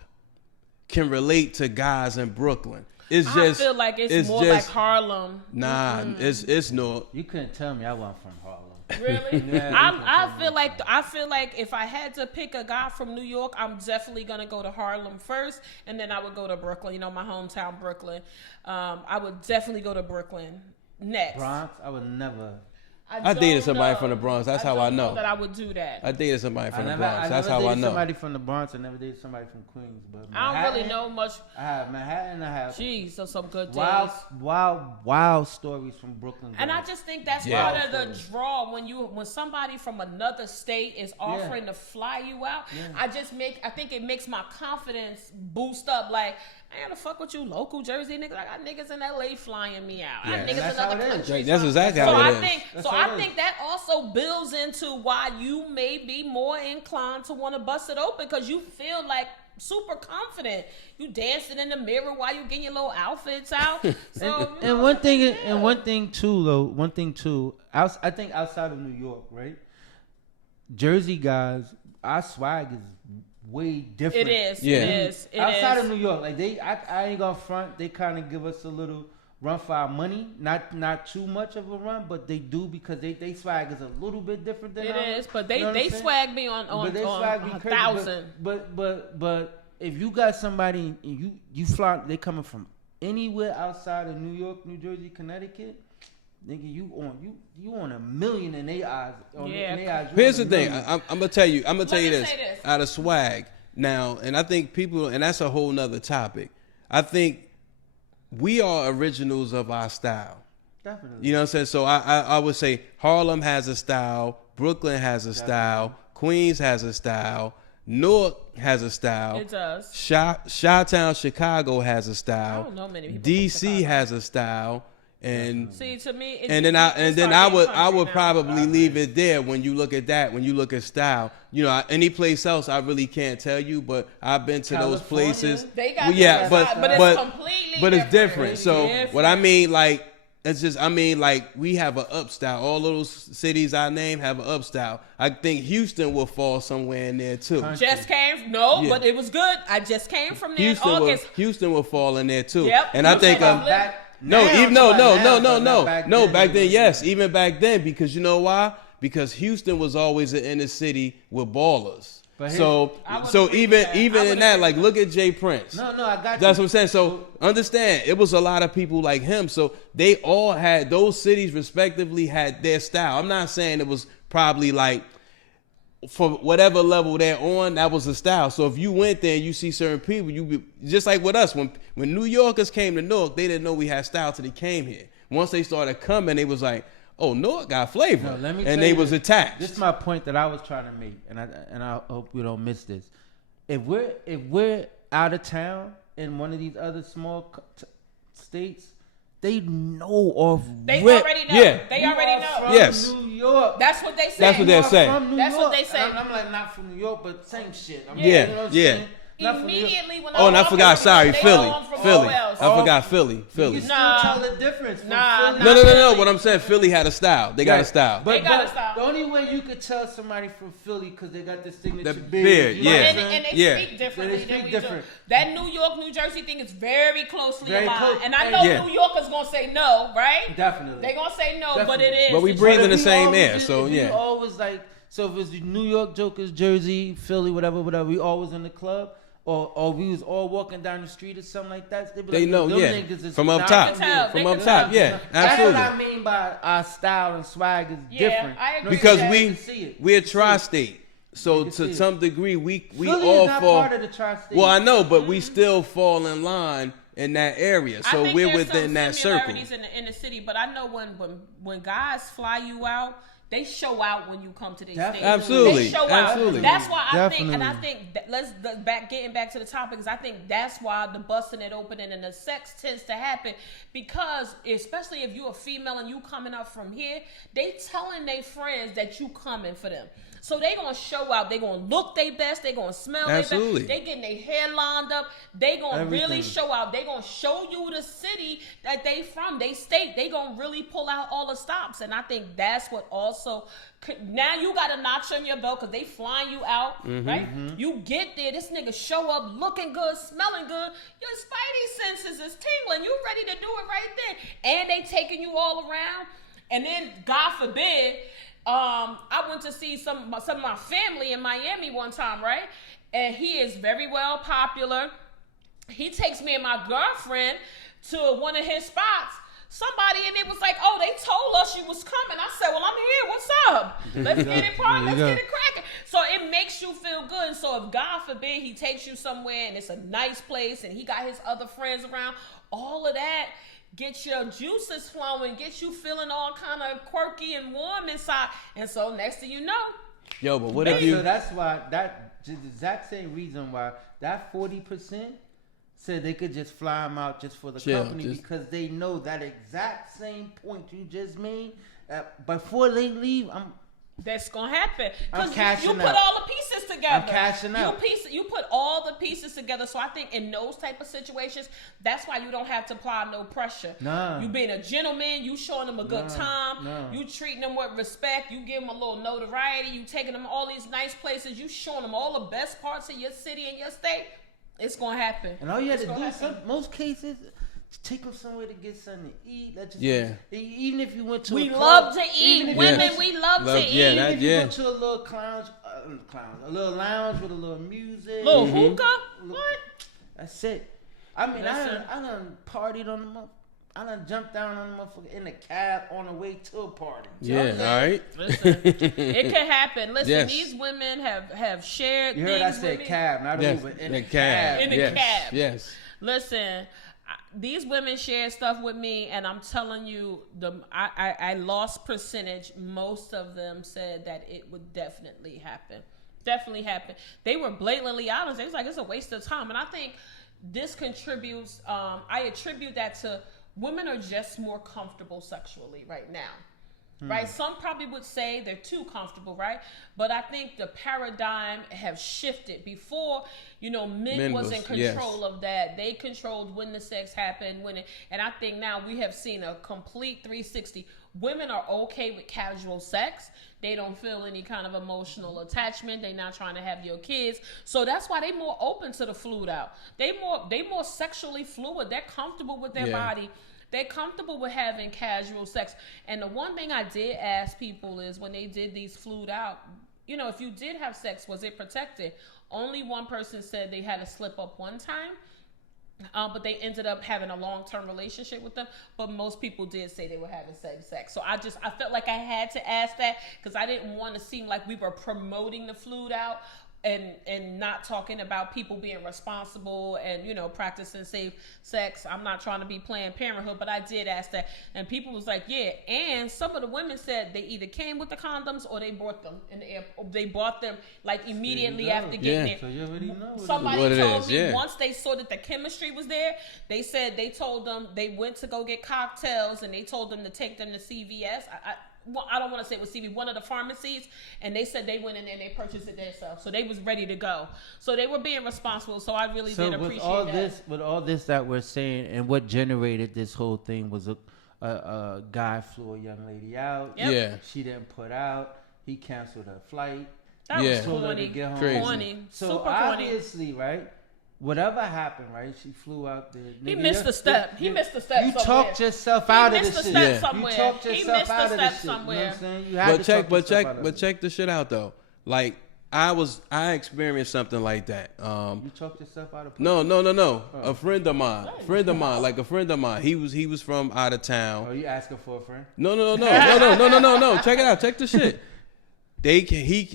can relate to guys in Brooklyn. It's just. I feel like it's more just, like Harlem. Nah, it's Newark. You couldn't tell me I wasn't from Harlem. Really? Yeah, I feel like if I had to pick a guy from New York, I'm definitely gonna go to Harlem first, and then I would go to Brooklyn. You know, my hometown, Brooklyn. I would definitely go to Brooklyn next. Bronx, I would never. I dated don't somebody know. from the Bronx. That's how I don't know. that I would do that. I dated somebody from the I Bronx. That's never how I dated know. somebody from the Bronx. I never dated somebody from Queens. But I don't really Manhattan, know much. I have Manhattan. I have Jeez, so some good days. wild stories from Brooklyn. And I girls. just think that's Yeah. part of the draw when somebody from another state is offering to fly you out. I think it makes my confidence boost up. Like, I gotta fuck with you, local Jersey niggas. I got niggas in LA flying me out. I got Yeah. niggas That's in how other it is. countries. That's exactly so how I it is. think That's so. how I it think that also builds into why you may be more inclined to want to bust it open because you feel like super confident. You dancing in the mirror while you getting your little outfits out. So And one thing too. I think outside of New York, right? Jersey guys, our swag is way different. it is. Yeah. It is. It Outside is. of New York, like I ain't gonna front. They kind of give us a little run for our money. Not too much of a run, but they do because they swag is a little bit different than It ours. is, but You they know what I'm they saying? swag me on But they swag me crazy. 1,000. But if you got somebody and you fly, they coming from anywhere outside of New York, New Jersey, Connecticut, nigga, you on $1 million in their eyes. Yeah. In their eyes, you Here's on the $1 thing. million. I'm gonna tell you. I'm gonna tell Let you me this. say this. Out of swag now, and I think people, and that's a whole nother topic. I think we are originals of our style. Definitely. You know what I'm saying? So I would say Harlem has a style, Brooklyn has a style, Queens has a style, Newark has a style. It does. Chi-Town, Chicago has a style. I don't know many people from DC Chicago. has a style. And see, to me, then I would probably leave it there when you look at that. When you look at style, you know, any place else I really can't tell you, but I've been to those places. They got but it's completely but it's different. So different. what I mean, like, it's just, I mean, like, we have an up style. All those cities I name have an up style. I think Houston will fall somewhere in there too. But it was good. I just came from there in August. Houston will fall in there too. Yep. And I think back then, yes, even back then, because you know why? Because Houston was always an inner city with ballers. So even in that, like, look at Jay Prince. No, I got you. That's what I'm saying. So understand, it was a lot of people like him. So they all had, those cities respectively had their style. I'm not saying it was probably like, for whatever level they're on, that was the style. So if you went there and you see certain people, you be just like with us. When New Yorkers came to Newark, they didn't know we had style till they came here. Once they started coming, they was like, oh, Newark got flavor, and they was attached. This is my point that I was trying to make, and I hope we don't miss this. If we're out of town in one of these other small states, they know of. They already know. Yeah. They already know. From Yes. New York. That's what they say. That's what they're saying. That's what they say. I'm like, not from New York, but same shit. You know what I'm Yeah. saying? Immediately when Oh, and I forgot. Sorry, Philly. I I forgot Philly. You still tell the difference. From Philly. No. What I'm saying, Philly had a style. They got a style. They got a style. The only way you could tell somebody from Philly because they got this signature The beard. beard, You know yeah. what I'm saying? And they Yeah. speak differently They than speak we different. do. That New York, New Jersey thing is very closely Very aligned. close. And I know Yeah. New Yorkers gonna say no, right? Definitely. They gonna say no, but Definitely. it is. But we It's breathe in just- the same air, so if yeah. We always like, so if it's New York Jokers, Jersey, Philly, whatever, we always in the club. Or we was all walking down the street or something like that. Be They like, know, them yeah. niggas is From up not top. from here. From up top, yeah. Absolutely. That's what I mean by our style and swag is Yeah, different. I agree. Because Yeah, we're tri-state. So can to see it. some degree, we Philly all is not fall. part of the tri-state. Well, I know, but we still fall in line in that area. I So think we're there's within some that circle. similarities in the city, but I know when guys fly you out, they show out when you come to their state. Absolutely. They show Absolutely. out. That's why I think, and I Definitely. think getting back to the topic, is I think that's why the busting it open and the sex tends to happen, because especially if you're a female and you coming up from here, they telling their friends that you coming for them. So they gonna show out. They gonna look their best. They gonna smell their best. Absolutely. They getting their hair lined up. They gonna really Everything. show out. They gonna show you the city that they from. They state. They gonna really pull out all the stops. And I think that's what also. Now you got a notch on your belt because they flying you out, right? You get there. This nigga show up looking good, smelling good. Your spidey senses is tingling. You ready to do it right then. And they taking you all around. And then, God forbid, I went to see some of my family in Miami one time, right? And he is very well popular. He takes me and my girlfriend to one of his spots. Somebody in there was like, oh, they told us you was coming. I said, well, I'm here. What's up? Let's get it party. Let's get it cracking. So it makes you feel good. So if God forbid he takes you somewhere and it's a nice place and he got his other friends around, all of that get your juices flowing, get you feeling all kind of quirky and warm inside. And so next thing you know. Yo, but what if you... So that's why, that the exact same reason why that 40% said they could just fly them out just for the company, because they know that exact same point you just made. Before they leave, That's gonna happen I'm because cashing you put out. all the pieces together. I'm cashing out. You put all the pieces together. So I think in those type of situations, that's why you don't have to apply no pressure. Nah. You being a gentleman, you showing them a good time. Nah. You treating them with respect. You give them a little notoriety. You taking them all these nice places. You showing them all the best parts of your city and your state. It's gonna happen. And all you had It's to gonna do, happen. most cases, take them somewhere to get something to eat. Even if you went to We a club, love to even eat. if you Women, went- we love to eat. yeah, even that- if you yeah. went to a little a little lounge with a little music, Little hookah? What? That's it. I mean, Listen. I done partied on the motherfucker. I done jumped down on the motherfucker in the cab on the way to a party. You know what I'm Yeah, all right. Listen, it can happen. Listen, Yes. these women have shared You things heard I with said me. cab, not Yes, Uber. In the a cab. cab. In the Yes, cab. yes. Listen, these women share stuff with me, and I'm telling you, I lost percentage. Most of them said that it would definitely happen. Definitely happen. They were blatantly honest. They was like, it's a waste of time. And I think this contributes, I attribute that to women are just more comfortable sexually right now. Right? Some probably would say they're too comfortable, right? But I think the paradigm have shifted. Before, men was in control of that. They controlled when the sex happened, and I think now we have seen a complete 360. Women are okay with casual sex. They don't feel any kind of emotional attachment. They're not trying to have your kids. So that's why they more open to the fluid out. They more sexually fluid. They're comfortable with their body. They're comfortable with having casual sex. And the one thing I did ask people is when they did these fluid out, if you did have sex, was it protected? Only one person said they had to slip up one time. But they ended up having a long-term relationship with them. But most people did say they were having same sex. So I felt like I had to ask that because I didn't want to seem like we were promoting the fluid out and not talking about people being responsible and practicing safe sex. I'm not trying to be Planned Parenthood, but I did ask that, and people was like, yeah. And some of the women said they either came with the condoms or they bought them in the airport. They bought them like immediately after getting it. So you already know somebody told me once they saw that the chemistry was there, they said they told them they went to go get cocktails and they told them to take them to CVS. I don't want to say it was CV, one of the pharmacies, and they said they went in there and they purchased it themselves. So they was ready to go. So they were being responsible. So I really did appreciate that. With all this that we're saying, and what generated this whole thing was a guy flew a young lady out. Yep. Yeah. She didn't put out. He canceled her flight. That was corny. Crazy. Corny. So super obviously, right? Whatever happened, right? She flew out there. He missed a step. He missed a step somewhere. You talked yourself out of the shit. You talked yourself out of the shit. Somewhere. You know what I'm saying? But check the shit out though. Like I experienced something like that. You talked yourself out of. No. A friend of mine. Like a friend of mine. He was from out of town. Oh, you asking for a friend? No. Check it out. Check the shit.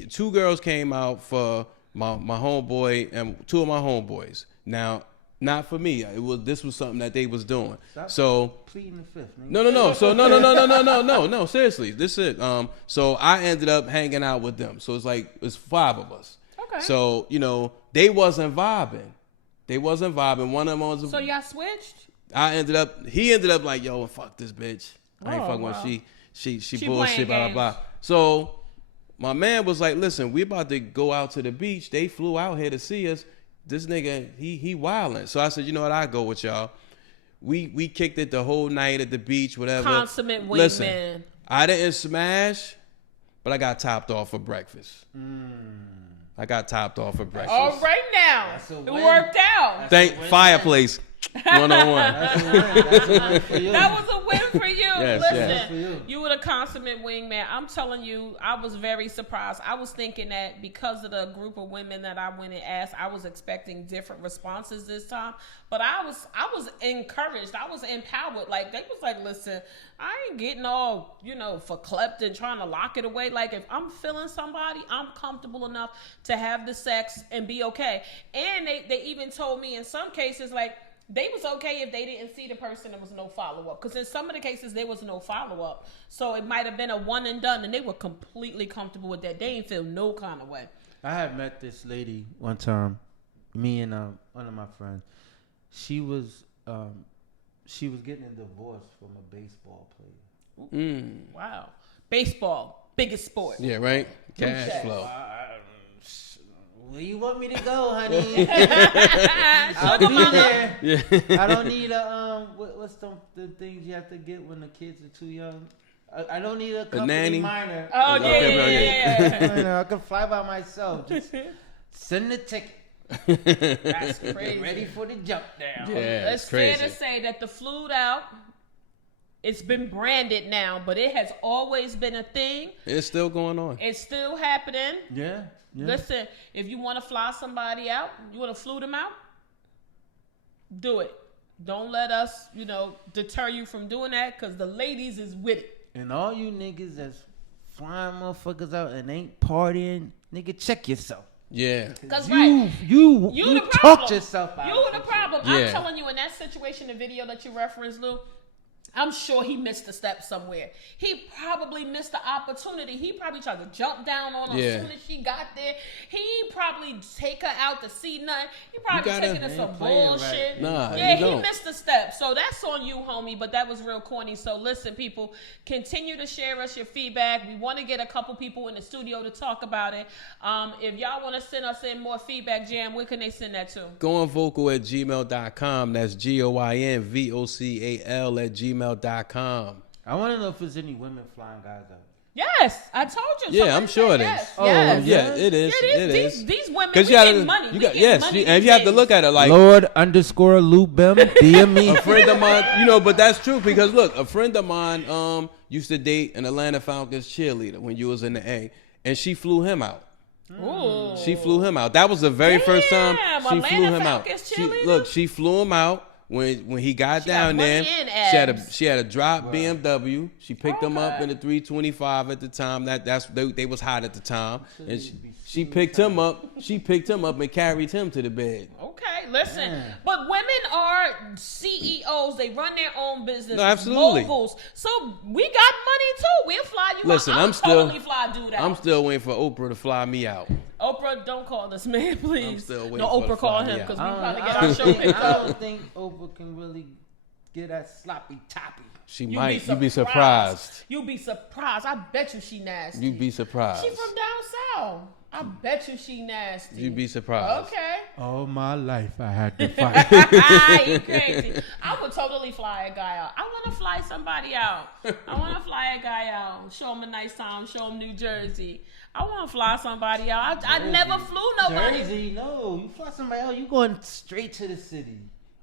Two girls came out for my homeboy and two of my homeboys. Now, not for me. This was something that they was doing. Stop pleading the fifth. Nigga. No. So no. Seriously, this is it. So I ended up hanging out with them. So it's 5 of us. Okay. So they wasn't vibing. One of them was. So y'all switched? He ended up like, yo, fuck this bitch. I ain't fucking with she bullshit, blah, blah, blah. So my man was like, listen, we about to go out to the beach. They flew out here to see us. This nigga, he wildin'. So I said, you know what? I go with y'all. We kicked it the whole night at the beach, whatever. Consummate wingman. Listen, I didn't smash, but I got topped off for breakfast. I got topped off for breakfast. All right now. It worked out. Fireplace. 101. That was a win for you. Yes, Listen, you were the consummate wingman. I'm telling you, I was very surprised. I was thinking that because of the group of women that I went and asked, I was expecting different responses this time. But I was encouraged. I was empowered. Like they was like, listen, I ain't getting all, for klept and trying to lock it away. Like if I'm feeling somebody, I'm comfortable enough to have the sex and be okay. And they even told me in some cases, like, they was okay if they didn't see the person. There was no follow-up. Because in some of the cases, there was no follow-up. So it might have been a one and done, and they were completely comfortable with that. They didn't feel no kind of way. I had met this lady one time, me and one of my friends. She was getting a divorce from a baseball player. Wow. Baseball, biggest sport. Yeah, right? Cash flow. Where you want me to go, honey? I'll be there. Yeah. I don't need what's the things you have to get when the kids are too young? I don't need a company nanny? minor. Oh, yeah. I can fly by myself. Just send the ticket. That's crazy. Ready for the jump down. Yeah, it's fair to say that the flued out, it's been branded now, but it has always been a thing. It's still going on. It's still happening. Yeah. Listen, if you want to fly somebody out, you want to flew them out, do it. Don't let us, deter you from doing that because the ladies is with it. And all you niggas that's flying motherfuckers out and ain't partying, nigga, check yourself. Yeah. Because you talked yourself out. You were the problem. Yeah. I'm telling you, in that situation, the video that you referenced, Lou, I'm sure he missed a step somewhere. He probably missed the opportunity. He probably tried to jump down on her as soon as she got there. He probably take her out to see nothing. He probably taking her some bullshit. Right. Nah, yeah, he missed a step. So that's on you, homie. But that was real corny. So listen, people, continue to share us your feedback. We want to get a couple people in the studio to talk about it. If y'all want to send us in more feedback, Jam, where can they send that to? Goingvocal@gmail.com. That's GOINVOCAL@gmail.com. I want to know if there's any women flying guys out. Yes, I told you. Yeah, I'm sure it is. Yes, Oh, yes. Yeah, it is. It is. These women, we you gotta, get money. You We got, get yes, money and these you have to days. look at it like Lord_Lou-Bim, DM me. a friend of mine. But that's true because look, a friend of mine used to date an Atlanta Falcons cheerleader when you was in the A, and she flew him out. Ooh. She flew him out. That was the very first time she Atlanta flew him out. Falcons She cheerleader? flew him out. When he got down got there, money and she had a drop BMW. She picked him up Okay. in the 325 at the time. They was hot at the time, and she picked him up. She picked him up and carried him to the bed. Okay, listen, Yeah. but women are CEOs. They run their own business. No, absolutely. Moguls. So we got money too. We'll fly you Listen, out. I'm still- totally fly do that. I'm still waiting for Oprah to fly me out. Oprah, don't call this man, please. I'm still waiting no, for Oprah the call fly him me out. because we I probably don't- get I our don't show think- picked I up. don't think Oprah can really get that sloppy toppy. She You'd might. You'd be surprised. You'd be surprised. I bet you she nasty. You'd be surprised. She from down south. I bet you she nasty. You'd be surprised. Okay. All my life I had to fight. You crazy. I would totally fly a guy out. I want to fly somebody out. I want to fly a guy out. Show him a nice time. Show him New Jersey. I want to fly somebody out. I never flew nobody. Jersey, no. You fly somebody else, you going straight to the city.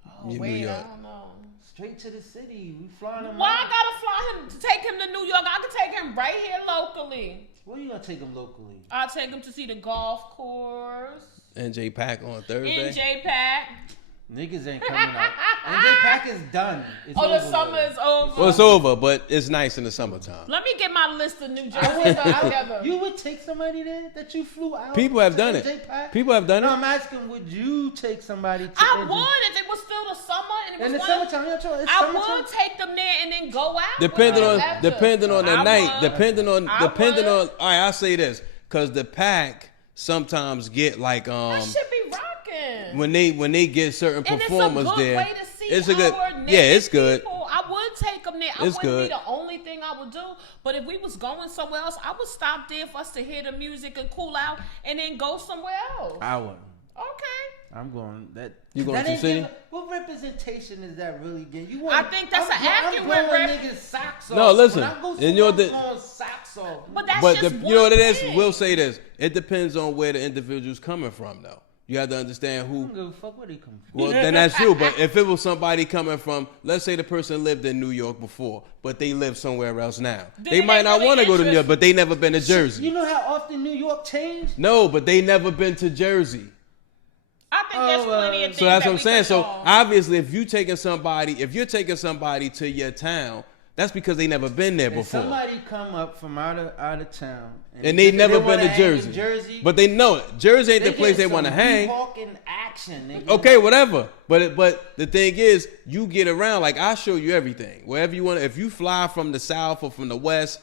Oh, New wait, York. I don't know. Straight to the city. We flying him Why out. I gotta fly him to take him to New York? I could take him right here locally. Where you gonna take him locally? I'll take him to see the golf course. NJ Pack on Thursday. NJ Pack. Niggas ain't coming out. NJ Pack is done. It's Oh, the over summer with. is over. Well, it's over, but it's nice in the summertime. Let me get my list of New Jersey I would- stuff together. You would take somebody there that you flew out? People have to done NJ it. Pack? People have done No, it. I'm asking, would you take somebody to I NJ? would if it was still the summer and it was In the one- summertime, it's I summertime. would take them there and then go out. Depending with on them after. depending on the I night, would. depending on I would. all right, I'll say this, cause the Pack sometimes get like That should be rocking. when they get certain And performers it's a good there. way to see It's a good our yeah, it's naked good. people. I would take them there. I It's wouldn't good. be the only thing I would do. But if we was going somewhere else, I would stop there for us to hear the music and cool out and then go somewhere else. I wouldn't. Okay. I'm going that. You going that to ain't city? give- What representation is that really getting? You I think that's an accurate I'm blowing rep- niggas socks off. No, listen, When I go and somewhere, you're I'm the- blowing socks off. But that's But just you know what it one is? thing. We'll say this. It depends on where the individual's coming from though. You have to understand I who don't give a fuck where they come from. well, then that's true. But if it was somebody coming from, let's say the person lived in New York before, but they live somewhere else now. Then They they might not really want to go to New York, interest- but they never been to Jersey. You know how often New York changed? No, but they never been to Jersey. I think there's plenty of things So that's that what I'm we saying. can So solve. obviously, if you're taking somebody to your town, that's because they never been there And before. somebody come up from out of town, And they never been wanna to hang in Jersey. Jersey. But they know it. Jersey ain't the They place they get want to some hang. Weehawken action, nigga. Okay, whatever. But the thing is, you get around. Like I show you everything. Wherever you want. If you fly from the south or from the west,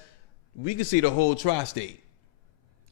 we can see the whole tri-state.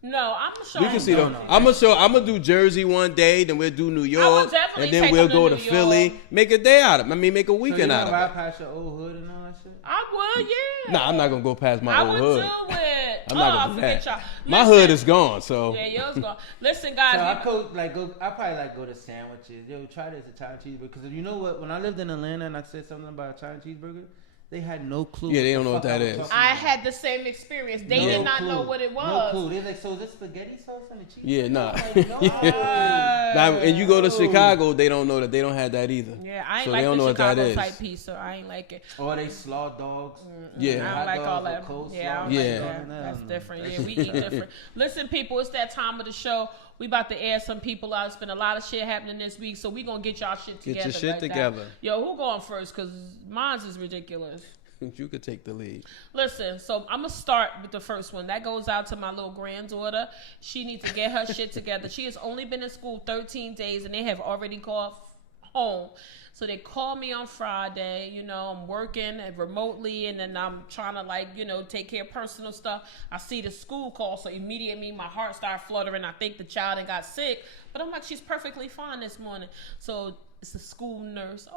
No, I'm sure. We can see the. I'm gonna do Jersey one day, then we'll do New York, definitely and then take we'll them go to to New Philly. York. Make a day out of it. I mean, make a So you weekend out gonna of ride it. past your old hood and all that shit? I would, yeah. Nah, I'm not gonna go past my I old would hood. do it. I'm not I gonna do forget that. y'all. My Listen. hood is gone, so Yeah, yours gone. Listen, guys. So I we- I probably go to sandwiches. Yo, try this Italian cheeseburger. Because you know what? When I lived in Atlanta and I said something about Italian cheeseburger, they had no clue. Yeah, they don't know the what fuck that I was is. talking I about. had the same experience. They No did not clue. know what it No was. clue. They're like, so is this spaghetti sauce on the cheese? Yeah, nah. Like, no. Now, and you go to Chicago, they don't know that they don't have that either. Yeah, I ain't So like they don't the know what that Chicago is. type pizza. I ain't like it. Or they slaw dogs. Yeah. I don't Hot like all dogs that. with coleslaw. Yeah, I don't Yeah. like that. That's different. Yeah, we eat different. Listen, people, it's that time of the show. We about to air some people out. It's been a lot of shit happening this week, so we gonna get y'all shit Get together. your shit right now. together. Yo, who going first? Cause mine's is ridiculous. You could take the lead. Listen, so I'm gonna start with the first one. That goes out to my little granddaughter. She needs to get her shit together. She has only been in school 13 days, and they have already called home. So they called me on Friday. You know, I'm working remotely, and then I'm trying to, like, you know, take care of personal stuff. I see the school call, so immediately my heart started fluttering. I think the child had got sick, but I'm like, she's perfectly fine this morning. So it's the school nurse.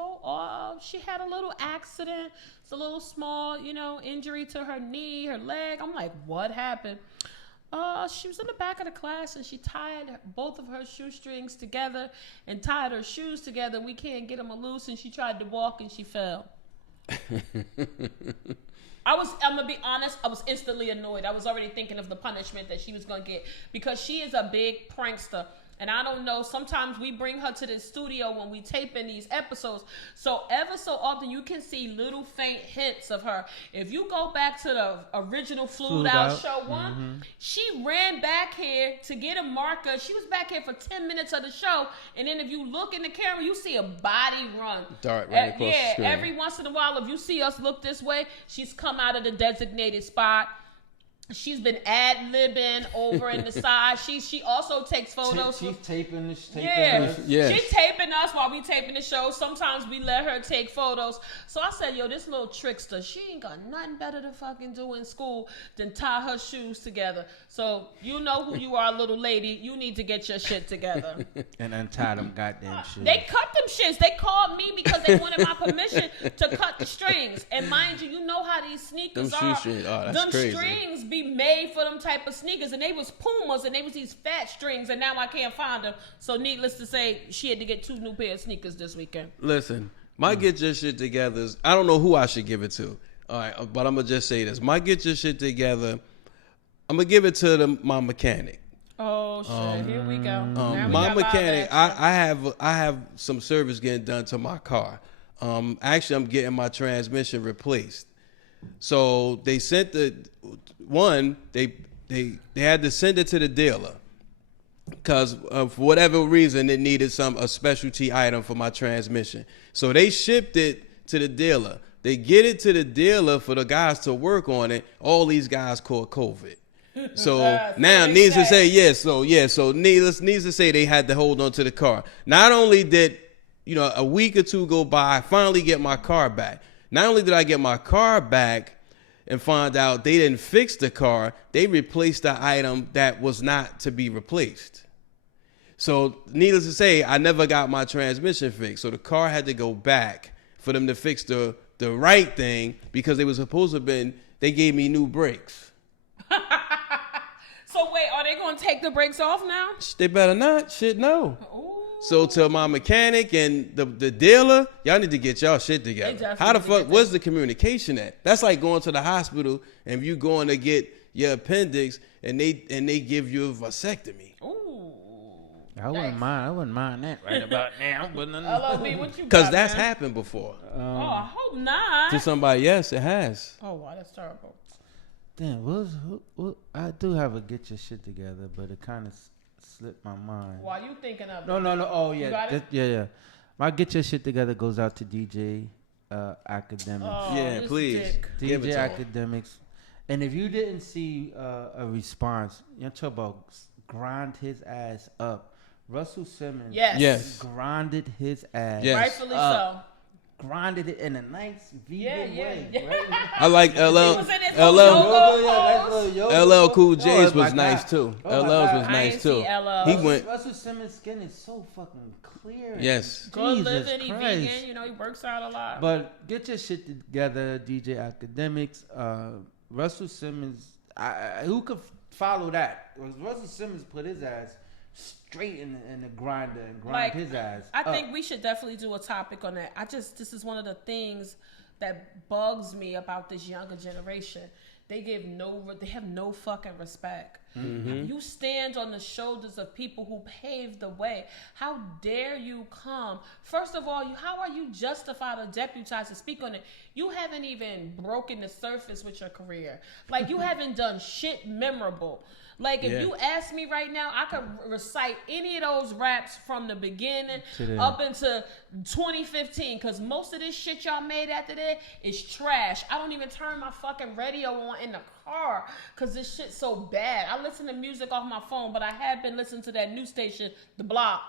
She had a little accident. It's a little small, you know, injury to her knee, her leg. I'm like, what happened? She was in the back of the class and she tied both of her shoestrings together and tied her shoes together. We can't get them loose, and she tried to walk and she fell. I'm gonna be honest, I was instantly annoyed. I was already thinking of the punishment that she was gonna get, because she is a big prankster. And I don't know, sometimes we bring her to the studio when we tape in these episodes. So ever so often you can see little faint hints of her. If you go back to the original Flued Out Show 1, she ran back here to get a marker. She was back here for 10 minutes of the show. And then if you look in the camera, you see a body run. Dart right across the screen. Every once in a while, if you see us look this way, she's come out of the designated spot. She's been ad-libbing over in the side. She also takes photos. She's taping us. Yeah. She's taping us while we taping the show. Sometimes we let her take photos. So I said, yo, this little trickster, she ain't got nothing better to fucking do in school than tie her shoes together. So you know who you are, little lady. You need to get your shit together. And untie them goddamn shoes. They cut them shits. They called me because they wanted my permission to cut the strings. And mind you, you know how these sneakers them are. Shoestrings. Oh, that's them crazy. Strings be made for them type of sneakers, and they was Pumas, and they was these fat strings, and now I can't find them. So needless to say, she had to get 2 new pair of sneakers this weekend. Listen, my get your shit together is, I don't know who I should give it to. All right, but I'm gonna just say this: my get your shit together, I'm gonna give it to my mechanic. Oh shit! Here we go. My mechanic, I have some service getting done to my car. Actually, I'm getting my transmission replaced. So they sent they had to send it to the dealer because for whatever reason it needed a specialty item for my transmission. So they shipped it to the dealer. They get it to the dealer for the guys to work on it. All these guys caught COVID. So now needless to say, so needless to say, they had to hold on to the car. Not only did, a week or two go by, I finally get my car back. Not only did I get my car back and find out they didn't fix the car, they replaced the item that was not to be replaced. So needless to say, I never got my transmission fixed. So the car had to go back for them to fix the right thing, because they were supposed to have they gave me new brakes. So wait, are they going to take the brakes off now? They better not. Shit, no. Ooh. So to my mechanic and the dealer, y'all need to get y'all shit together. How the fuck, where's the communication at? That's like going to the hospital and you going to get your appendix and they give you a vasectomy. Ooh. I wouldn't mind that right about now. LOB, what you got? Because that's happened before. I hope not. To somebody else, it has. Oh, wow, that's terrible. Damn, I do have a get your shit together, but it kind of slipped my mind. Why you thinking of it? No. Oh, yeah. You got it? Yeah. My get your shit together goes out to DJ Academics. Oh, yeah, please. DJ Academics. And if you didn't see a response, you're talking about grind his ass up. Russell Simmons grinded his ass. Yes. Rightfully so. Grinded it in a nice vegan way. Yeah. Right? I like LL Cool J's was nice too. LL's was nice too. He went. Russell Simmons' skin is so fucking clear. Yes. Good living, he vegan, he works out a lot. But get your shit together, DJ Academics. Russell Simmons, who could follow that? Russell Simmons put his ass straight in the grinder and grind his ass. I think we should definitely do a topic on that. This is one of the things that bugs me about this younger generation. They have no fucking respect. Mm-hmm. You stand on the shoulders of people who paved the way. How dare you come? First of all, how are you justified or deputized to speak on it? You haven't even broken the surface with your career. Like, you haven't done shit memorable. Like, if you ask me right now, I could recite any of those raps from the beginning up into 2015, because most of this shit y'all made after that is trash. I don't even turn my fucking radio on in the car because this shit's so bad. I listen to music off my phone, but I have been listening to that new station, The Block.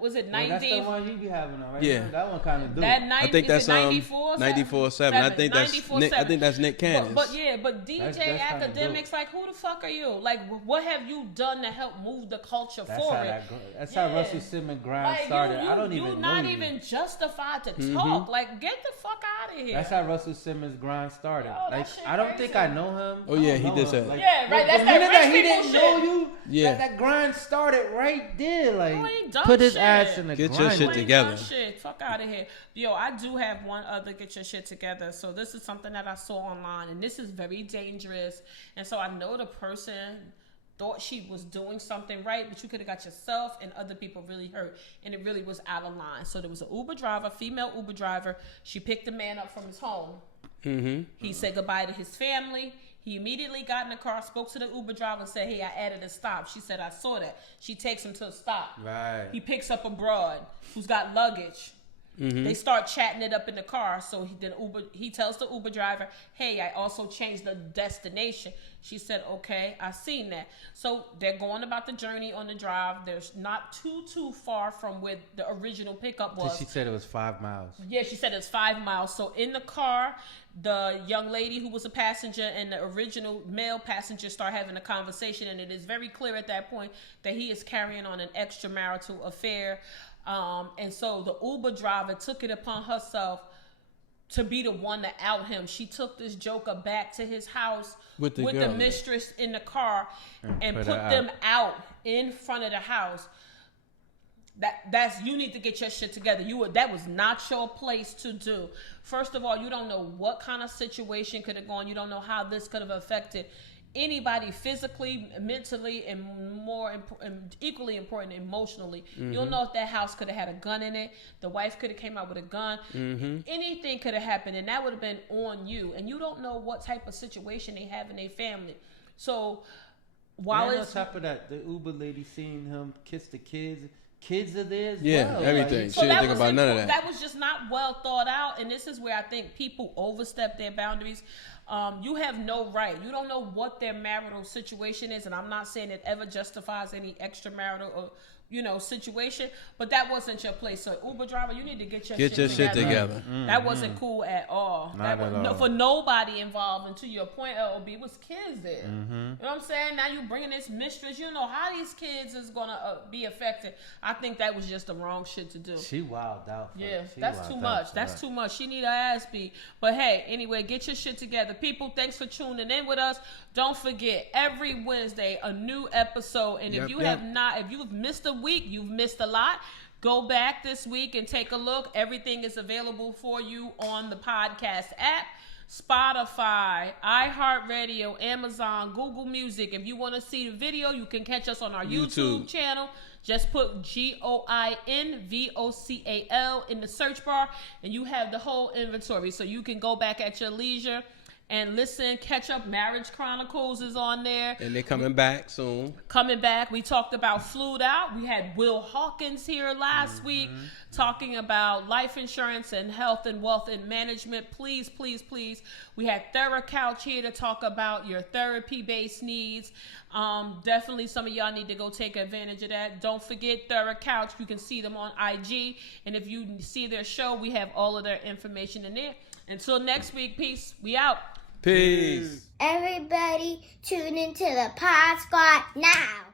Was it Well, 90? that's the one you be having on, right? Yeah. That one kind of do. That 90, I think that's 94 94.7. I think that's Nick. I think that's Nick Cannon. But DJ That's kinda Academics, like, who the fuck are you? Like, what have you done to help move the culture forward? That's how Russell Simmons grind Like, started. I don't you're even not know even justified to talk. Like, get the fuck out of here. That's how Russell Simmons grind started. Yo, that Like, shit I don't crazy. think I know him. Oh, yeah, I don't he know did him. say- Like, Yeah, right, that's the that minute rich that he people didn't shit. know you, Yeah. that grind started right there. Like, You ain't done put his shit. ass in the Get grind. your shit You ain't together. done shit. Fuck out of here. Yo, I do have one other get your shit together. So this is something that I saw online, and this is very dangerous. And so I know the person thought she was doing something right, but you could have got yourself and other people really hurt, and it really was out of line. So there was an Uber driver, female Uber driver. She picked the man up from his home. Mm-hmm. He said goodbye to his family. He immediately got in the car, spoke to the Uber driver, and said, "Hey, I added a stop." She said, "I saw that." She takes him to a stop. Right. He picks up a broad who's got luggage. They start chatting it up in the car. So he tells the Uber driver, "Hey, I also changed the destination." She said, "Okay, I seen that." So they're going about the journey on the drive. There's not too far from where the original pickup was. She said it was 5 miles. Yeah, she said it's 5 miles. So in the car, the young lady who was a passenger and the original male passenger start having a conversation, and it is very clear at that point that he is carrying on an extramarital affair. And so the Uber driver took it upon herself to be the one to out him. She took this joker back to his house with the mistress in the car and put them out in front of the house. That's you need to get your shit together. That was not your place to do. First of all, you don't know what kind of situation could have gone. You don't know how this could have affected anybody physically, mentally, and equally important, emotionally. You don't know if that house could have had a gun in it. The wife could have came out with a gun. Anything could have happened, and that would have been on you. And you don't know what type of situation they have in their family. So while and it's on top of that, the Uber lady seeing him kiss the kids. Kids are there as Yeah, well. everything. Like, She didn't think about none of that. That was just not well thought out, and this is where I think people overstep their boundaries. You have no right. You don't know what their marital situation is, and I'm not saying it ever justifies any extramarital or situation, but that wasn't your place. So Uber driver, you need to get your shit together. That wasn't cool at all. Not at all. For nobody involved. And to your point, LOB, it was kids there. You know what I'm saying? Now you bringing this mistress. You know how these kids is gonna be affected. I think that was just the wrong shit to do. She wilded out. Yeah, that's too much. That's too much. She need her ass beat. But hey, anyway, get your shit together. People, thanks for tuning in with us. Don't forget, every Wednesday, a new episode. And if you've missed a week, you've missed a lot. Go back this week and take a look. Everything is available for you on the podcast app. Spotify, iHeartRadio, Amazon, Google Music. If you want to see the video, you can catch us on our YouTube channel. Just put GOINVOCAL in the search bar, and you have the whole inventory. So you can go back at your leisure and listen, catch up. Marriage Chronicles is on there. And they're coming back soon. We talked about Flued Out. We had Will Hawkins here last week talking about life insurance and health and wealth and management. Please, please, please. We had TheraCouch here to talk about your therapy-based needs. Definitely some of y'all need to go take advantage of that. Don't forget TheraCouch. You can see them on IG. And if you see their show, we have all of their information in there. Until next week, peace. We out. Peace. Everybody tune into the Pod Squad now.